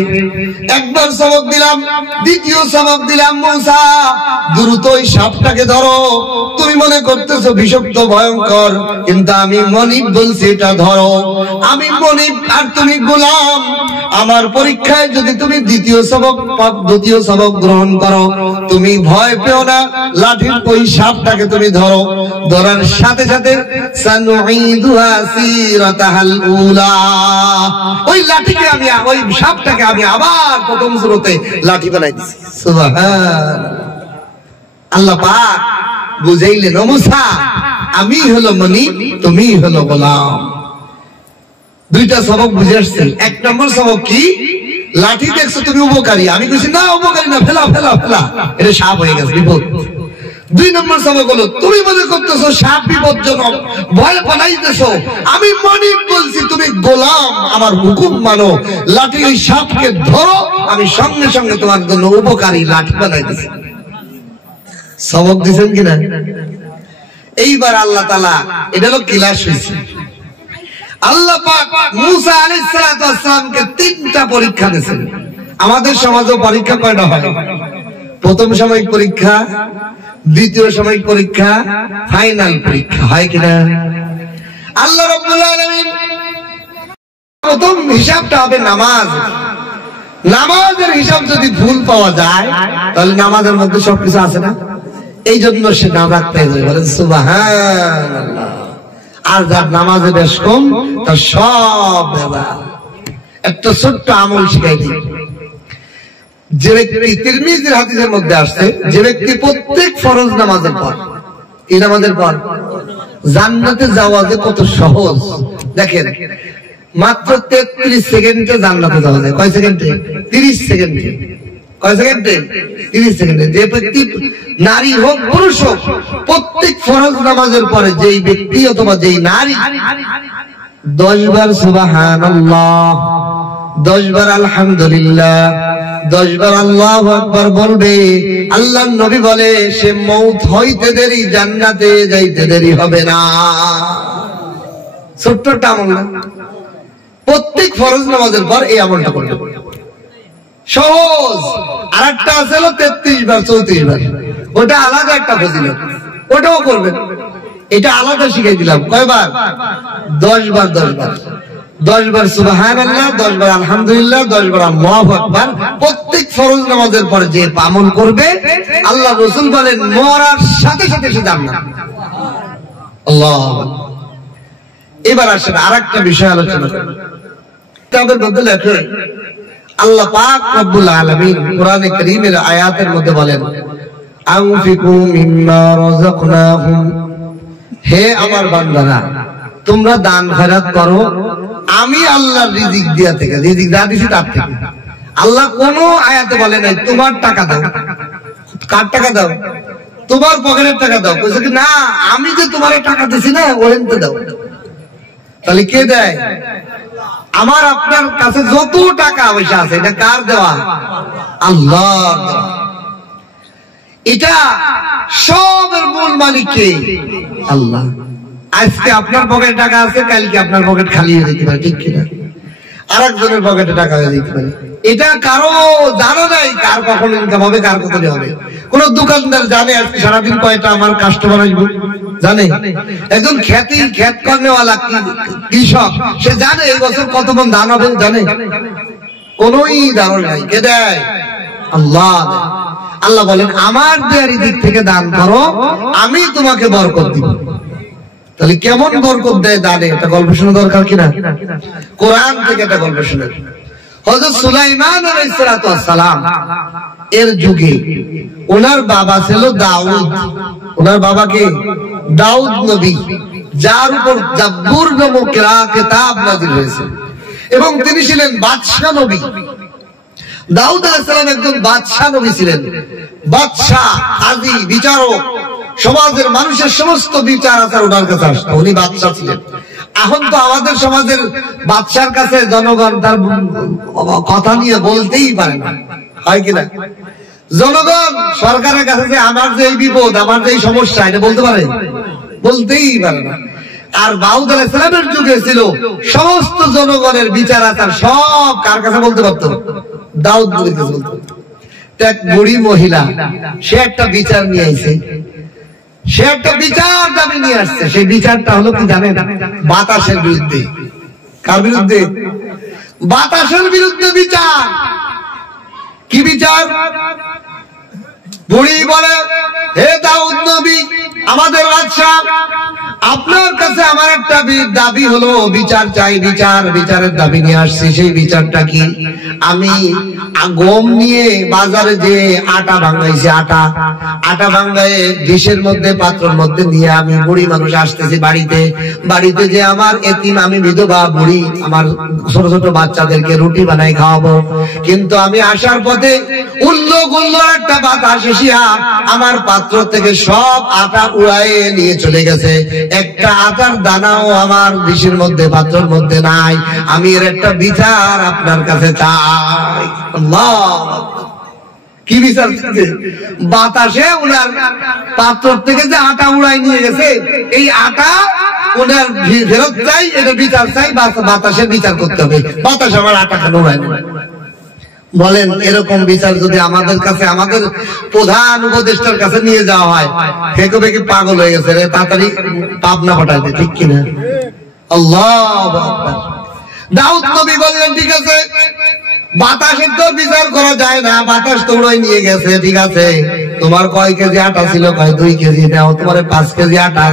একবার সবক দিলাম, দ্বিতীয় সবক দিলাম, মূসা দ্রুত ওই সাপটাকে ধরো, তুমি মনে করতেছো বিষাক্ত ভয়ঙ্কর, কিন্তু আমি মনিব বলছি এটা ধরো। আমি মনিব আর তুমি গোলাম, আমার পরীক্ষায় যদি তুমি দ্বিতীয় সবক গ্রহণ করো, তুমি ভয় পেও না, লাঠির ওই সাপটাকে তুমি ধরো, ধরার সাথে সাথে সানুঈদুহা সিরাতাহাল উলা, ওই লাঠিকে আমি, ওই সাপটাকে আমি আবার প্রথম শুরুতে লাঠি বানাই দিছি। সুবহানাল্লাহ। আল্লাহ পাক বুঝাইলেন, ও মুসা, আমি হলো মনি, তুমি হলো গোলাম। দুইটা সবক বুঝে আসছে। এক নম্বর সবক কি? লাঠি দেখছো তুমি উপকারী, আমি কইছি না উপকারী না, ফেলা ফেলা ফেলা, এটা সাপ হয়ে গেছে, বিপদ। দুই নম্বর সবক হলো, তুমি মনে করতেছো সাপ বিপজ্জনক, ভয় বানাইতেছো, আমি মনি বলছি তুমি গোলাম, আমার হুকুম মানো, লাঠি ওই সাপকে ধরো, আমি সঙ্গে সঙ্গে তোমার জন্য উপকারী লাঠি বানাইতেছি। সবক দিচ্ছেন কিনা? এইবার আল্লাহ তাআলা, এটা হলো ক্লাস হয়েছে। আল্লাহ পাক মুসা আলাইহিস সালাতু ওয়াস সালামকে তিনটা পরীক্ষা দিয়েছেন। আমাদের সমাজে পরীক্ষা কয়টা হয়? প্রথম সাময়িক পরীক্ষা, দ্বিতীয় সাময়িক পরীক্ষা, ফাইনাল পরীক্ষা, হয় কিনা? আল্লাহ রাব্বুল আলামিন প্রথম হিসাবটা হবে নামাজ। নামাজের হিসাব যদি ভুল পাওয়া যায় তাহলে নামাজের মধ্যে সবকিছু আছে না, এই জন্য সে নামাজ পেয়ে যাবে। বলেন সুবহানাল্লাহ। আর যার নামাজে বেশ কম তার সব ব্যাপার। একটা ছোট্ট আমল শিখাই দিই। যে ব্যক্তি, তিরমিজির হাদিসের মধ্যে আসছে, যে ব্যক্তি প্রত্যেক ফরজ নামাজের পর, এই নামাজের পর জান্নাতে যাওয়া যে কত সহজ দেখেন। মাত্র 33 সেকেন্ডে জান্নাতে যাওয়া যায়। কয় সেকেন্ডে? 30 সেকেন্ডে। কয় সেকেন্ডে? 30 সেকেন্ডে। যে ব্যক্তি, নারী হোক পুরুষ হোক, প্রত্যেক ফরজ নামাজের পরে যেই ব্যক্তি অথবা যেই নারী 10 বার সুবহানাল্লাহ, 10 বার আলহামদুলিল্লাহ, 10 বার আল্লাহু আকবার বলবে, আল্লাহর নবী বলে সে মউত হইতে দেরি, জান্নাতে যাইতে দেরি হবে না। ছোট্ট আমল না? প্রত্যেক ফরজ নামাজের পর এই আমলটা করবে, সহজ। আর একটা আছে 33 বার 34 বার, ওটা আলাদা একটা ফজিলত, ওটাও করবেন। এটা আলাদা শিখাই দিলাম। কয়বার? 10 বার 10 বার। 10 বার সুবহানাল্লাহ, 10 বার আলহামদুলিল্লাহ, 10 বার আল্লাহু আকবার। প্রত্যেক ফরজ নামাজের পরে যে আমল করবে, আল্লাহ রাসূল বলেন মরার সাথে সাথে সে জান্নাত। আল্লাহ। এবার আসেন আরেকটা বিষয় আলোচনা করি। কিতাবের মধ্যে লেখে আল্লাহ পাক রব্বুল আলামিন কোরআনে কারীমের আয়াতের মধ্যে বলেন, আনফিকু মিম্মা রাযাকনাহুম, হে আমার বান্দারা তোমরা দান খয়রাত করো আমি আল্লাহর রিজিক দিয়া থেকে, রিজিক যা দিছি তার থেকে। আল্লাহ কোন আয়াতে বলে নাই তোমার টাকা দাও। কার টাকা দাও? তোমার পকেটের টাকা দাও। কইছে কি না, আমি যে তোমার টাকা দিছি না, ওহেনতে দাও। তাহলে কে দেয়? আমার আপনার কাছে যত টাকা পয়সা আছে এটা কার দেওয়া? আল্লাহর দেওয়া। এটা সবের মূল মালিক কে? আল্লাহ। আজকে আপনার পকেটে টাকা আছে, কালকে আপনার পকেট খালি হয়ে যেতে পারে, ঠিক কিনা? আরেকজনের পকেটে টাকা হয়ে যেতে পারে। এটা কারো জানা নাই কার কখন ইনকাম হবে, কার কত হবে। কোন দোকানদার জানে আজকে সারাদিন কয়টা আমার কাস্টমার আসবে? জানে? একজন খেত কর্নেওয়ালা কৃষক, সে জানে এই বছর কত মন ধান হবে? জানে? কোনই ধারণা নাই। কে দেয়? আল্লাহ। আল্লাহ বলেন আমার দেয়ারি দিক থেকে দান করো, আমি তোমাকে বরকত দিব। তাহলে কেমন বরকত দেয় দানে, এটা গল্প শোনা দরকার কিনা? কোরআন থেকে একটা গল্প শুনেন। হযরত সুলাইমান আলাইহিস সালাতু ওয়াস সালাম এর যুগে ওনার বাবা ছিল দাউদ। ওনার বাবাকে দাউদ নবী, যার উপর জাব্বুর নামক কিতাব নাযিল হয়েছে, এবং তিনি ছিলেন বাদশা নবী। দাউদ আলাইহিস সালাম একজন বাদশা নবী ছিলেন। বাদশা, কাজী, বিচারক, সমাজের মানুষের সমস্ত বিচার আচার ওনার কাছে আসতো। উনি বাদশা ছিলেন। এখন তো আমাদের সমাজের বাদশার কাছে জনগণ তার কথা নিয়ে বলতেই পারে না, হয় কিনা? জনগণ সরকারের কাছে যে আমার যে এই বিপদ, আমার যে এই সমস্যা, এটা বলতে পারে? বলতেই পারে না। আর দাউদ আলাইহিস সালামের যুগে ছিল সমস্ত জনগণের বিচার আচার সব কার কাছে বলতে পারতো? দাউদ নবীর কাছে বলতো। এক বুড়ি মহিলা, সে একটা বিচার নিয়ে আইছে, সে একটা বিচার দাবি নিয়ে আসছে। সেই বিচারটা হলো কি জানেন? বাতাসের বিরুদ্ধে। কার বিরুদ্ধে? বাতাসের বিরুদ্ধে বিচার। কি বিচার? বুড়ি বলে হে দাউদ নবী, আমাদের বাদশা, আপনার কাছে আমার একটা দাবি হলো, বিচার চাই, বিচারের দাবি নিয়ে আসছি। সেই বিচারটা কি? আমি গম নিয়ে বাজারে যে আটা ভাঙাইছি, আটা ভাঙায় ডিশের মধ্যে, পাত্রের মধ্যে নিয়ে আমি বুড়ি মানুষ আসতেছি বাড়িতে যে আমার এতিম, আমি বিধবা বুড়ি, আমার ছোট ছোট বাচ্চাদেরকে রুটি বানাই খাওয়াবো। কিন্তু আমি আসার পথে উল্লো একটা বাতাস এসিয়া আমার পাত্র থেকে সব আটা উড়ায়ে নিয়ে চলে গেছে। একটা আটার দানাও আমার ডিশের মধ্যে, পাত্রের মধ্যে নাই। আমি এর একটা বিচার আপনার কাছে চাই। আল্লাহ, কি বিচার? বাতাসে ওনার পাত্র থেকে যে আটা উড়াই নিয়ে গেছে, এই আটা ওনার ফেরত চাই, এটা বিচার চাই। বাতাসের বিচার করতে হবে, বাতাস আমার আটা কেন উড়াই নেয়? বলেন, এরকম বিচার যদি আমাদের কাছে, আমাদের প্রধান উপদেষ্টার কাছে নিয়ে যাওয়া হয়, ফেঁকে ফেঁকে পাগল হয়ে গেছে রে, তাড়াতাড়ি পাবনা পাঠাইতে, ঠিক কিনা? আল্লাহু আকবার। দাউদ নবী বললেন, ঠিক আছে, বাতাসের তো বিচার করা যায় না, বাতাস তো উড়াই নিয়ে গেছে, ঠিক আছে, তোমার কয় কেজি আটা ছিল? কয় 2 কেজি। নাও, তোমার 5 কেজি আটা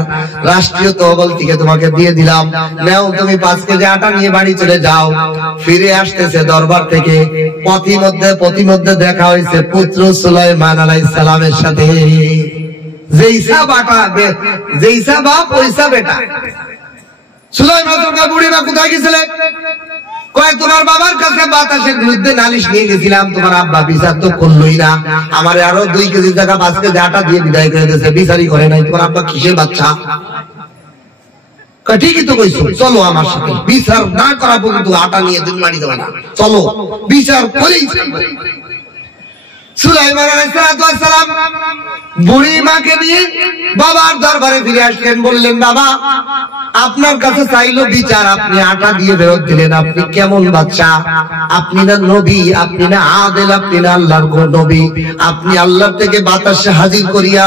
রাষ্ট্রীয় তহবিল থেকে তোমাকে দিয়ে দিলাম, নাও তুমি 5 কেজি আটা নিয়ে বাড়ি চলে যাও। ফিরে আসতেছে দরবার থেকে, পথিমধ্যে দেখা হয়েছে পুত্র সুলাইমান আলাইহিস সালামের সাথে। যেইসা বাটা, যেইসা বাপ ওইসা বেটা। সুলাইমান বুড়িমা কোথায় গেছিলে? কয়, তোমার বাবার কাছে বাতাসের বিরুদ্ধে নালিশ নিয়ে গেছিলাম, তোমার আব্বা বিচার তো করলোই না, আমার আরো 2 কেজি টাকা 5 কেজি আটা দিয়ে বিদায় করে দিয়েছে, বিচারই করে নাই। তোমার আব্বা কিসের বাচ্চা? ঠিকই তো কইছো, চলো আমার সাথে, বিচার না করা পর্যন্ত আটা নিয়ে তুমি বাড়ি দেবে না, চলো বিচার করেই। সুলাইমান আলাইহিস সালাম বুড়িমাকে নিয়ে বাবার দরবারে ফিরে আসলেন। বললেন, বাবা, আপনার কাছে চাইলো বিচার, আপনি আটা দিয়ে ফেরত দিলেন, আপনি কেমন বাচ্চা? আপনি না নবী, আপনি না আদেল, আপনি না আল্লাহর নবী, আপনি আল্লাহর থেকে বাতাসে হাজির করিয়া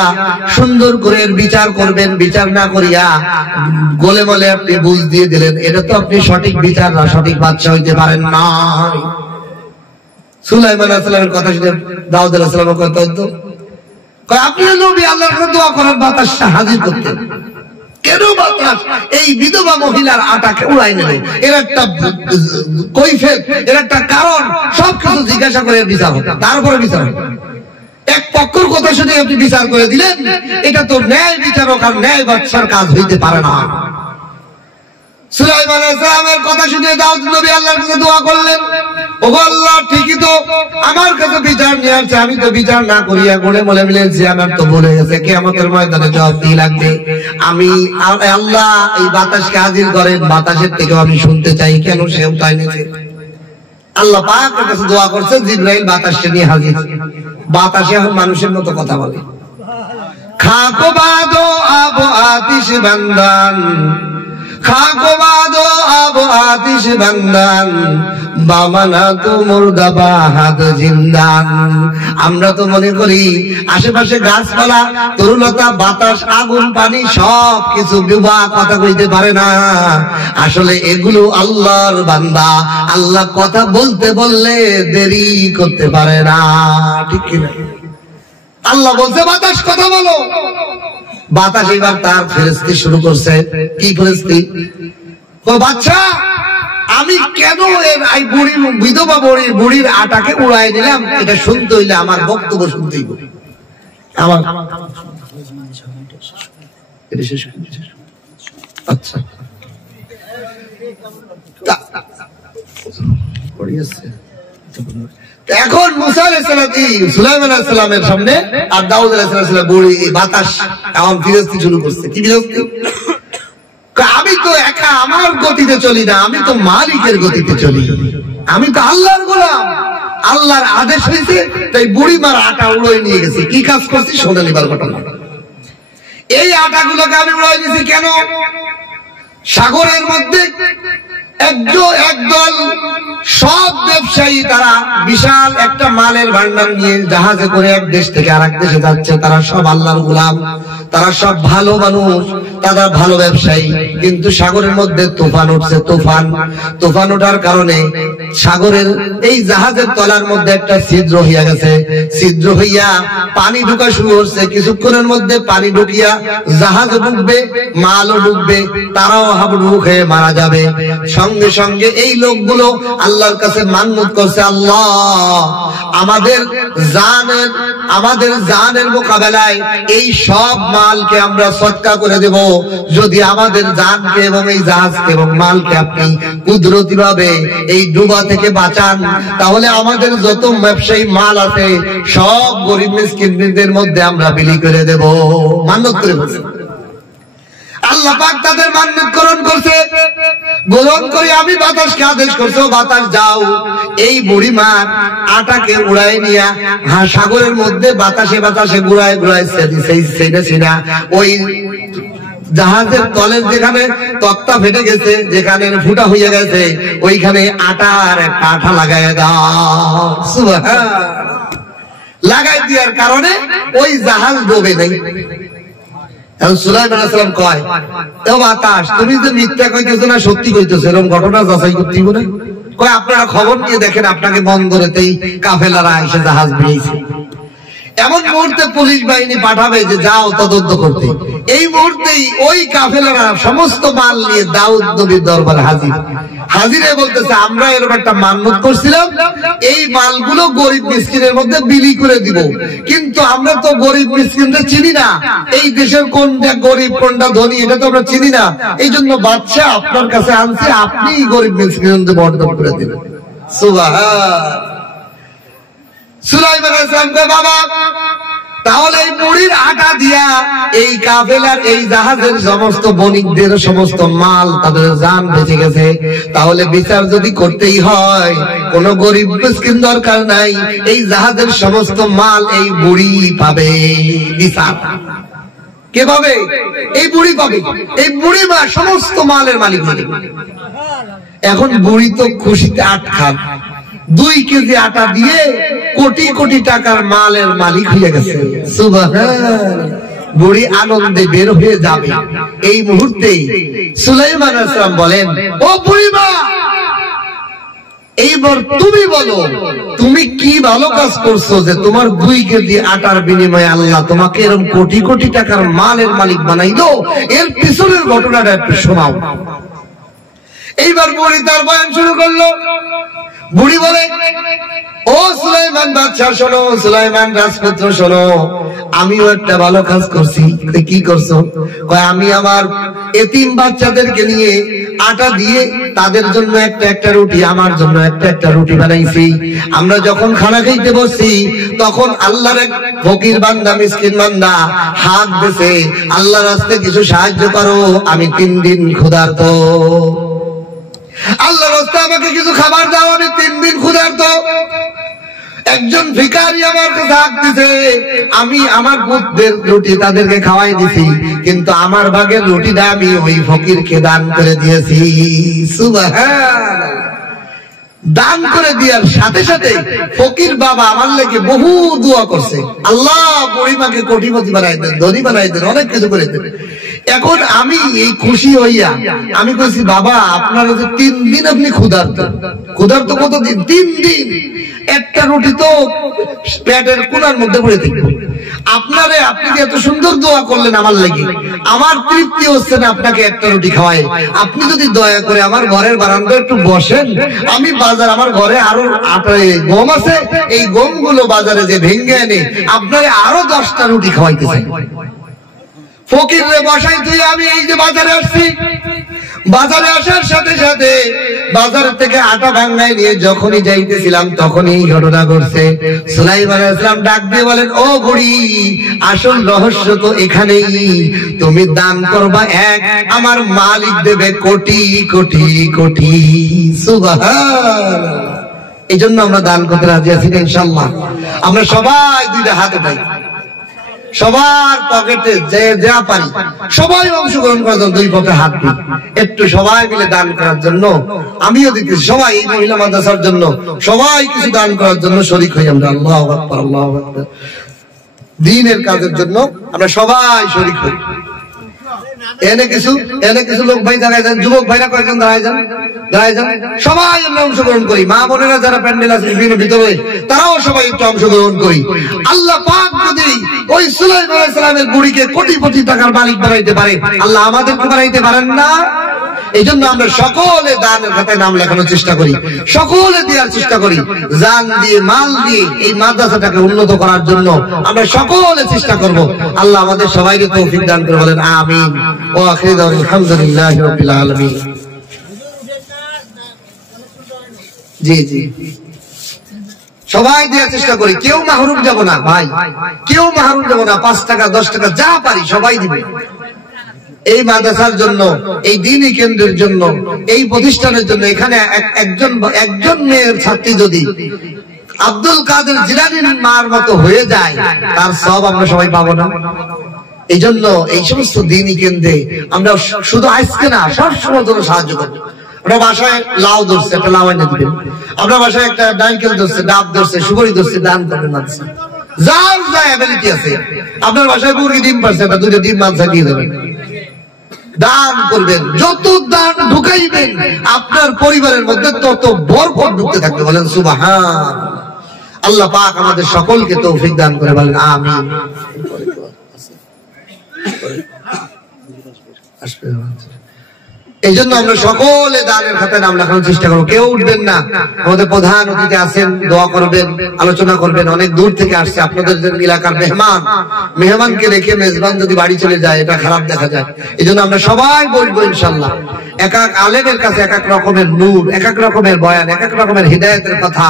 সুন্দর করে বিচার করবেন, বিচার না করিয়া গোলে মলে আপনি বুঝ দিয়ে দিলেন। এটা তো আপনি সঠিক বিচার না, সঠিক বাচ্চা হইতে পারেন না। সুলাইমান আলাইহিস সালামের কথা শুনে দাউদ আলাইহিস সালামের কথা হতো, আপনি নবী, আল্লাহর কাছে দোয়া করেন বাতাসটা হাজির করতেন। কেন বাতাস এই বিধবা মহিলার আটাকে উড়াই নিল? এর একটা কৈফিয়ত, এর একটা কারণ, সবকিছু জিজ্ঞাসা করে বিচার হতো, তারপরে বিচার হতো। এক পক্ষের কথা শুনে আপনি বিচার করে দিলেন, এটা তো ন্যায় বিচারক আর ন্যায় বাদশার কাজ হইতে পারে না। সুলাইমান আলাইহিস সালামের কথা শুনে দাউদ নবী আল্লাহর কাছে দোয়া করলেন, ওগো আল্লাহ, ঠিকই তো আমার কাছে বিচার নিয়ে আসছে, আমি তো বিচার না করিয়া গুণে মলে মিলেছি, আমার তো ভুলে গেছে, কিয়ামতের ময়দানে জবাব দিয়ে লাগবে। আমি আল্লাহ এই বাতাসকে হাজির করেন, বাতাসের থেকে আমি শুনতে চাই কেন সে উঠায় নিয়েছে। আল্লাহ পাকের কাছে দোয়া করছে, জিবরাইল বাতাসকে নিয়ে হাজির। বাতাসে এখন মানুষের মতো কথা বলে, খাকো বাদো আবো আতিশ বান্দান, খাকো বাদো আবো আতিশ বান্দান, বামানা তো মুর্দাবা হাত জিন্দান। আমরা তো মনে করি আশেপাশে গাছপালা, তরুলতা, বাতাস, আগুন, পানি সব কিছু বিবাহ কথা কইতে পারে না। আসলে এগুলো আল্লাহর বান্দা, আল্লাহ কথা বলতে বললে দেরি করতে পারে না, ঠিক কিনা? আল্লাহ বলছে বাতাস কথা বলো, বাতাস এবার তার ফেরেশতি শুরু করছে। কি ফেরেশতি? ও বাচ্চা, আমি কেন এই বুড়ি বিধবা বুড়ির আটাকে উড়াই দিলাম, এটা শুনতে হইলে আমার বক্তব্য শুনতেই হবে। আমার আচ্ছা, এখন মুসা আলাইহিস সালাম, সুলাইমান আলাইহিস সালামের সামনে আর দাউদ আলাইহিস সালাম বুড়ি বাতাস এখন ফিরস্তি শুরু করছে। কি ফিরস্তি? আমি তো একা আমার গতিতে চলি না, আমি তো মালিকের গতিতে চলি, আমি তো আল্লাহর গোলাম, আল্লাহর আদেশ হয়েছে, তাই বুড়িমার আটা উড়াই নিয়ে গেছি। কি কাজ করছি শোনেন এবার ঘটনা। এই আটাগুলোকে আমি উড়াই নিয়েছি কেন? সাগরের মধ্যে একদল সব ব্যবসায়ী তারা বিশাল একটা মালের ভান্ডার নিয়ে জাহাজে করে এক দেশ থেকে আরেক দেশে যাচ্ছে। তারা সব আল্লাহর গোলাম, তারা সব ভালো মানুষ, তারা ভালো ব্যবসায়ী। কিন্তু সাগরের মধ্যে তুফান উঠছে। তুফান ওঠার কারণে সাগরের এই জাহাজের তলার মধ্যে একটা ছিদ্র হইয়া গেছে। ছিদ্র হইয়া পানি ঢোকা শুরু হচ্ছে। কিছুক্ষণের মধ্যে পানি ঢুকিয়া জাহাজও ডুববে, মালও ডুববে, তারাও হাবুডুবু খেয়ে মারা যাবে। সঙ্গে সঙ্গে এই লোকগুলো আল্লাহর কাছে মান্নত করছে, আল্লাহ আমাদের জানের মোকাবেলায় এই সব মালকে আমরা সদকা করে দেব। যদি আমাদের জানকে এবং এই জাহাজকে এবং মালকে আপনি কুদরতি ভাবে এই ডুবা থেকে বাঁচান, তাহলে আমাদের যত ব্যবসায়ী মাল আছে সব গরিব মিসকিনদের মধ্যে আমরা বিলি করে দেব। মান্নত করে বলছে। আল্লাহ পাক তাদের মান্নত গ্রহণ করছে। গ্রহণ করে আমি বাতাসকে আদেশ করছো, বাতাস যাও এই বুড়িমার আটাকে উড়াই নিয়া সাগরের মধ্যে বাতাসে বাতাসে ঘুরায় ঘুরায় সেনা ওই জাহাজের তলের যেখানে তক্তা ফেটে গেছে, যেখানে ফুটা হয়ে গেছে, ওইখানে আটার একটা আঠা লাগাই দাও। সুবহানাল্লাহ। লাগাই দেওয়ার কারণে ওই জাহাজ ডোবে নাই। সুলাইমান আলাইহিস সালাম কয়, ও বাতাস, তুমি যে মিথ্যা কইতেছো না সত্যি কইতেছো, এরকম ঘটনা যাচাই করতে হবে না? কয় আপনারা খবর নিয়ে দেখেন, আপনাকে বন্দরেতেই কাফেলারা এসে জাহাজ ভিড়াইছে। এমন মুহূর্তে পুলিশ বাহিনী পাঠাবে যে যাও তদন্ত করতে। এই মুহূর্তেই ওই কাফেলারা সমস্ত মাল নিয়ে দাউদ নবীর দরবারে হাজিরে বলতেছে, আমরা এরকম একটা মান্নত করছিলাম, এই মালগুলো গরিব মিসকিনের মধ্যে বিলি করে দিব, কিন্তু আমরা তো গরিব মিসকিনদের চিনি না, এই দেশের কোনটা গরিব কোনটা ধনী এটা তো আমরা চিনি না, এই জন্য বাদশা আপনার কাছে আনছে, আপনি গরিব মিসকিনদের বন্টন করে দিবেন। সুবহানাল্লাহ। সুলাইমান আলাইহিস সালাম কয়, বাবা তাহলে এই মুড়ির আটা দিয়া এই কাফেলার এই জাহাজের সমস্ত বণিকদের সমস্ত মাল তাদের জান বেঁচে গেছে, তাহলে বিচার যদি করতেই হয় কোন গরিব মিসকিন দরকার নাই, এই জাহাজের সমস্ত মাল এই বুড়ি পাবে। বিচার কে পাবে? এই বুড়ি পাবে। এই বুড়ি মা সমস্ত মালের মালিক হবে। এখন বুড়ি তো খুশিতে আট খান, 2 কেজি আটা দিয়ে কোটি কোটি টাকার মালের মালিক হয়ে গেছে। সুবহানাল্লাহ। বুড়ি আনন্দে বের হয়ে যাবে। এই মুহূর্তে সুলাইমান আলাইহিস সালাম বলেন, ও বুড়িমা, এইবার তুমি বলো তুমি কি ভালো কাজ করছো যে তোমার 2 কেজি আটার বিনিময়ে আল্লাহ তোমাকে এরকম কোটি কোটি টাকার মালের মালিক বানাইলো, এর পিছনের ঘটনাটা একটু শোনাও। এইবার বুড়ি তার বয়ান শুরু করলো। বুড়ি বলে, ও সুলাইমান বাদশা শোনো, সুলাইমান রাজপুত্র শোনো, আমিও একটা ভালো কাজ করছি। কি করছো? কয়, আমি আমার এতিম বাচ্চাদেরকে নিয়ে আটা দিয়ে তাদের জন্য একটা একটা রুটি, আমার জন্য একটা একটা রুটি বানাইছি। আমরা যখন খানা খাইতে বসছি তখন আল্লাহর এক ফকির বান্দা, মিসকিন বান্দা হাত দিছে, আল্লাহর রাস্তায় কিছু সাহায্য করো, আমি 3 দিন ক্ষুধার্ত, আল্লাহর রাস্তায় আমাকে কিছু খাবার দাও, আমি 3 দিন ক্ষুধার্ত। একজন ভিখারি আমার কাছে হাত দিছে, আমি আমার পুত্রদের রুটি তাদেরকে খাওয়াই দিছি, কিন্তু আমার ভাগের রুটিটা আমি ওই ফকিরকে দান করে দিয়েছি। সুবহানাল্লাহ। দান করে দেওয়ার সাথে সাথে ফকির বাবা আমার লেগে বহু দোয়া করছে, আল্লাহ বুড়িমাকে কোটিপতি বানাই দেন, ধনী বানাই দেন, অনেক কিছু করে দেন। এখন আমি এই খুশি হইয়া আমি কইছি, বাবা আপনার 3 দিন আপনি ক্ষুধার্ত কতদিন? 3 দিন। একটা রুটি তো পেটের কোণার মধ্যে পড়ে থাকবে। আপনি যে এত সুন্দর দোয়া করলেন আমার লাগি, আমার তৃপ্তি হচ্ছে না আপনাকে একটা রুটি খাওয়াই। আপনি যদি দয়া করে আমার ঘরের বারান্দায় একটু বসেন, আমি আমার ঘরে আরো গম আছে, এই গম গুলো বাজারে যে ভেঙে এনে আপনারে আরো 10টা রুটি খাওয়াইতে চাই। ফকির রে বসাই তুই, আমি এই যে বাজারে আসছি, বাজারে আসার সাথে সাথে বাজার থেকে আটা ভাঙায় নিয়ে যখনই যাইতেছিলাম তখনই এই ঘটনা ঘটছে। সুলাইমান আলাইহিস সালাম ডাক দিয়ে বলেন, ও বুড়ি, আসল রহস্য তো এখানেই, তুমি দান করবা 1, আমার মালিক দেবে কোটি কোটি কোটি। সুবহানাল্লাহ। এই জন্য আমরা দান করতে রাজি আছি ইনশাআল্লাহ। আমরা সবাই 2টা হাত উঠাই। সবার পকেটে যে যা পারি সবাই অংশগ্রহণ করার জন্য দুই পকেটে হাত দিই, একটু সবাই মিলে দান করার জন্য। আমিও দিতেছি, সবাই এই মহিলা মাদ্রাসার জন্য সবাই কিছু দান করার জন্য শরীক হই আমরা। আল্লাহু আকবার, আল্লাহু আকবার। দ্বীনের কাজের জন্য আমরা সবাই শরীক হই। এনে কিছু লোক ভাই দাঁড়ায় যান, যুবক ভাইরা কয়েকজন দাঁড়ায় যান, সবাই আমরা অংশগ্রহণ করি। মা বোনেরা যারা প্যান্ডেল আছে বিভিন্ন ভিতরে, তারাও সবাই একটু অংশগ্রহণ করি। আল্লাহ পাক যদি ওই সুলাইমান আলাইহিস সালামের বুড়িকে কোটি কোটি টাকার মালিক বানাইতে পারে, আল্লাহ আমাদেরকে বানাইতে পারেন না? এই জন্য আমরা সকলে দানের খাতায় নাম লেখানোর চেষ্টা করি, সকলে দেওয়ার চেষ্টা করি, জান দিয়ে মাল দিয়ে এই মাদ্রাসাটাকে উন্নত করার জন্য আমরা সকলে চেষ্টা করব। আল্লাহ আমাদের সবাইকে তৌফিক দান করে বলেন আমিন। ওয়া আখিরু দাওয়ানা আলহামদুলিল্লাহি রাব্বিল আলামিন। জি জি, সবাই দেওয়ার চেষ্টা করি, কেউ মাহরুম যাব না ভাই, কেউ মাহরুম যাব না। 5 টাকা 10 টাকা যা পারি সবাই দিবে। এই মাদ্রাসার জন্য, এই দ্বীনি কেন্দ্রের জন্য, এই প্রতিষ্ঠানের জন্য। এখানে একজন মেয়ের ছাত্রী যদি আব্দুল কাদের জিলানীর মার মতো হয়ে যায়, তার সব আমরা সবাই পাবো না? এই জন্য এই সমস্ত দ্বীনি কেন্দ্রে আমরা শুধু আজকে না, সবসময় জন্য সাহায্য করবো। আমরা বাসায় লাউ ধরছে, একটা লাউ এনে দিবেন। আমরা বাসায় একটা নারকেল ধরছে, ডাব ধরছে, সুপারি ধরছে, দান করবেন মাদ্রাসা। যার যা অ্যাবিলিটি আছে, আপনার বাসায় মুরগি ডিম পারছে, একটা 2টা ডিম মাদ্রাসা দিয়ে দেবেন, দান করবেন। যত দান ঢুকাইবেন আপনার পরিবারের মধ্যে তত বরকত ঢুকতে থাকবে। বলেন সুবহান। আল্লাহ পাক আমাদের সকলকে তৌফিক দান করে বলেন আমিন। এই জন্য আমরা সকলে দানের খাতায় নাম লেখানোর চেষ্টা করবো। কেউ উঠবেন না। আমাদের প্রধান অতিথি আছেন, দোয়া করবেন, আলোচনা করবেন। অনেক দূর থেকে আসছে, আপনাদের এলাকার মেহমানকে রেখে মেজবান যদি বাড়ি চলে যায়, এটা খারাপ দেখা যায়। এই জন্য আমরা সবাই বলবো ইনশাল্লাহ, এক এক আলেমের কাছে এক এক রকমের নূর, এক এক রকমের বয়ান, এক এক রকমের হিদায়াতের কথা।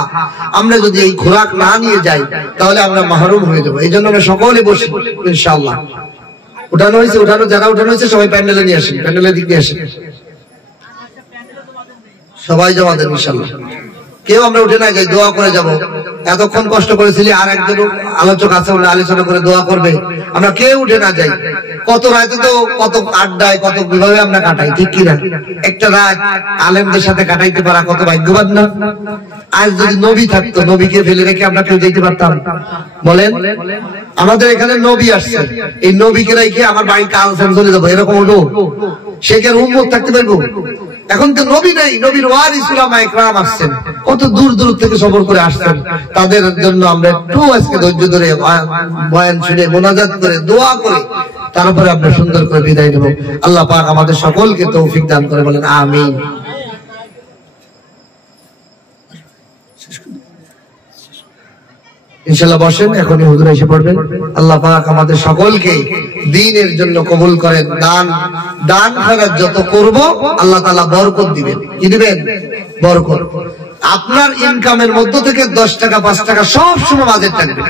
আমরা যদি এই খোরাক না নিয়ে যাই, তাহলে আমরা মাহরুম হয়ে যাবো। এই জন্য আমরা সকলে বসি ইনশাল্লাহ। উঠানো হয়েছে, যারা উঠানো হয়েছে সবাই প্যান্ডেলে নিয়ে আসেন, প্যান্ডেলের দিক দিয়ে আসেন, সবাই জমা দেন ইনশাল্লাহ। কেউ আমরা উঠে না যাই, দোয়া করে যাব। এতক্ষণ কষ্ট করেছিলি, আর একজন আলোচক আছে, আলোচনা করে দোয়া করবে। আমরা কেউ উঠে না যাই। কত রাতে তো কত আড্ডায়, কত বিভাবে আমরা কাটাই, ঠিক কিনা? একটা রাত আলেমদের সাথে কাটাইতে পারা কত ভাগ্যবান না? আজ যদি নবী থাকতো, নবীকে ফেলে রেখে আমরা কেউ যেতে পারতাম? বলেন, আমাদের এখানে নবী আসছে, এই নবীকে রেখে আমার বাড়িতে আলোচনা চলে যাবো, এরকম হলো? সে কি আর উম্মত থাকতে পারবো? এখন তো নবী নেই, নবীর ওয়ারিস উলামায়ে কেরাম আসছেন, কত দূর দূর থেকে সফর করে আসছেন। তাদের জন্য আমরা একটু আজকে ধৈর্য ধরে বয়ান শুনে, মোনাজাত করে, দোয়া করে, তারপরে আমরা সুন্দর করে বিদায় নেব। আল্লাহ পাক আমাদের সকলকে তৌফিক দান করে বলেন আমিন। ইনশাআল্লাহ বসেন, এখনই হুজুর এসে পড়বেন। আল্লাহ পাক আমাদের সকলকে দ্বীনের জন্য কবুল করেন। দান খয়রাত যত করব, আল্লাহ তাআলা বরকত দিবেন। কি দিবেন? বরকত। আপনার ইনকামের মধ্য থেকে 10 টাকা 5 টাকা সব সময় বাজেট থাকবে,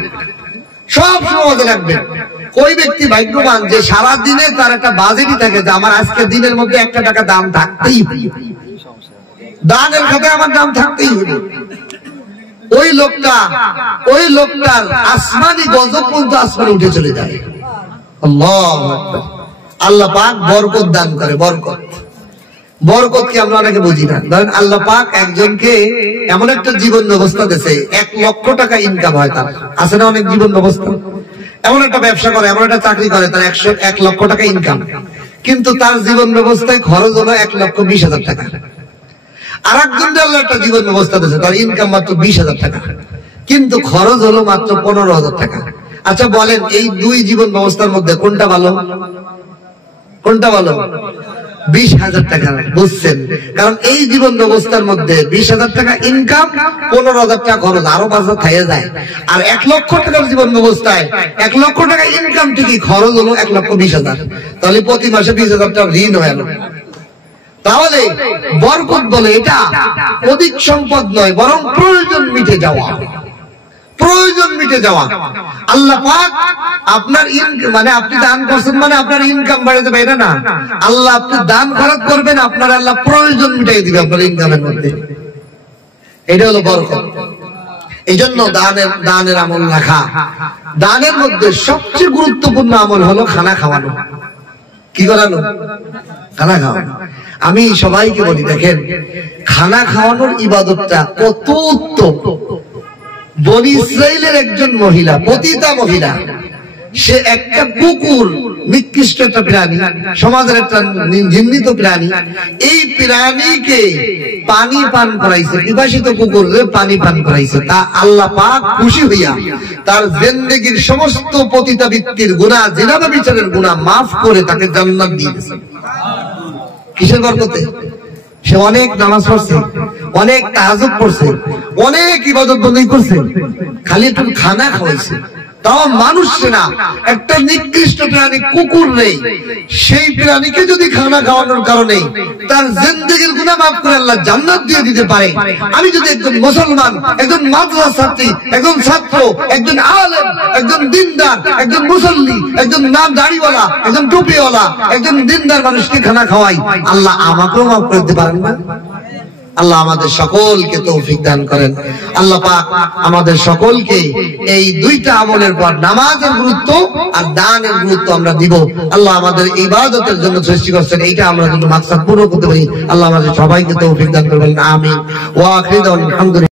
সব সময় বাজেট রাখবেন। ওই ব্যক্তি ভাগ্যবান যে সারা দিনে তার একটা বাজেটই থাকে, যে আমার আজকে দিনের মধ্যে 1 টাকা দাম থাকতেই হবে, দানের খাতায় আমার দাম থাকতেই হবে। ওই লোকটার আসমানি গজব পর্যন্ত আসমানে উঠে চলে যায়। আল্লাহু আকবার। আল্লাহ পাক বরকত দান করে। বরকত কি আমরা অনেকে বুঝি না। ধরেন আল্লাহ পাক একজনকে এমন একটা জীবন ব্যবস্থা দিয়েছে, 1 লক্ষ টাকা ইনকাম হয় তার, আছে না অনেক জীবন ব্যবস্থা? এমন একটা ব্যবসা করে, এমন একটা চাকরি করে, তার 1 লক্ষ টাকা ইনকাম, কিন্তু তার জীবন ব্যবস্থায় খরচ হলো 1,20,000 টাকা। আর একজন আল্লাহ একটা জীবন ব্যবস্থা দিয়েছে, তার ইনকাম মাত্র 20,000 টাকা, কিন্তু খরচ হলো মাত্র 15,000 টাকা। আচ্ছা বলেন, এই দুই জীবন ব্যবস্থার মধ্যে কোনটা ভালো? কোনটা ভালো? 20,000 টাকা। বুঝছেন? কারণ এই জীবন ব্যবস্থার মধ্যে 20,000 টাকা ইনকাম, 15,000 টাকা খরচ, আরো 5,000 খাইয়ে যায়। আর 1 লক্ষ টাকার জীবন ব্যবস্থায় 1 লক্ষ টাকা ইনকাম ঠিকই, খরচ হলো 1,20,000। তাহলে প্রতি মাসে 20,000 টাকা ঋণ হয়ে গেল। তাহলে বরকত বলে এটা অধিক সম্পদ নয়, বরং প্রয়োজন মিটে যাওয়া, প্রয়োজন মিটে যাওয়া। আল্লাহ পাক আপনার মানে আপনি দান করছেন মানে আপনার ইনকাম বাড়ে যাবে, এটা না। আল্লাহ আপনি দান খরচ করবেন, আপনার আল্লাহ প্রয়োজন মিটাই দিবে আপনার ইনকামের মধ্যে। এটা হলো বরকত। এই জন্য দানের আমল রাখা। দানের মধ্যে সবচেয়ে গুরুত্বপূর্ণ আমল হলো খানা খাওয়ানো। কি করানো? খানা খাওয়ানো। আমি সবাইকে বলি, দেখেন খানা খাওয়ানোর ইবাদতটা কত উত্তম। বনি ইসরাইলের একজন মহিলা, পতিতা মহিলা, সে একটা কুকুর, নিকৃষ্ট একটা প্রাণী, সমাজের একটা ঘৃণিত প্রাণী, এই প্রাণীকে পানি পান করাইছে, বিভাষিত কুকুরে পানি পান করাইছে। তা আল্লাহ পাক খুশি হইয়া তার জিন্দেগীর সমস্ত পতিতাবৃত্তির গুনাহ, জিনা ব্যভিচারের গুনাহ মাফ করে তাকে জান্নাত দিয়ে দিয়েছে। কিসের বরকতে? সে অনেক নামাজ পড়ছে, অনেক তাহাজ্জুদ পড়ছে, অনেক ইবাদত বন্দেগী করছে, খালি একটু খানা খাওয়াইছে। তাও মানুষ না, একটা নিকৃষ্ট প্রাণী কুকুর নেই, সেই প্রাণীকে যদি খানা খাওয়ানোর কারণে তার জিন্দেগীর গুনাহ মাফ করে আল্লাহ জান্নাত দিয়ে দিতে পারে, আমি যদি একজন মুসলমান, একজন মাদ্রাসা ছাত্রী, একজন ছাত্র, একজন আলেম, একজন দিনদার, একজন মুসল্লি, একজন নাম দাড়িওয়ালা, একজন টুপিওয়ালা, একজন দিনদার মানুষকে খানা খাওয়াই, আল্লাহ আমাকেও মাফ করে দিতে পারেন না? আল্লাহ আমাদের সকলকে তৌফিক দান করেন। আল্লাহ পাক আমাদের সকলকে এই দুইটা আমলের পর নামাজের গুরুত্ব আর দানের গুরুত্ব আমরা দিব। আল্লাহ আমাদের ইবাদতের জন্য সৃষ্টি করছেন, এইটা আমরা যেন মাকসাদ পূরণ করতে পারি। আল্লাহ আমাদের সবাইকে তৌফিক দান করবেন। আমিন। ওয়া আখিরু দাওয়ানা আলহামদুলিল্লাহ।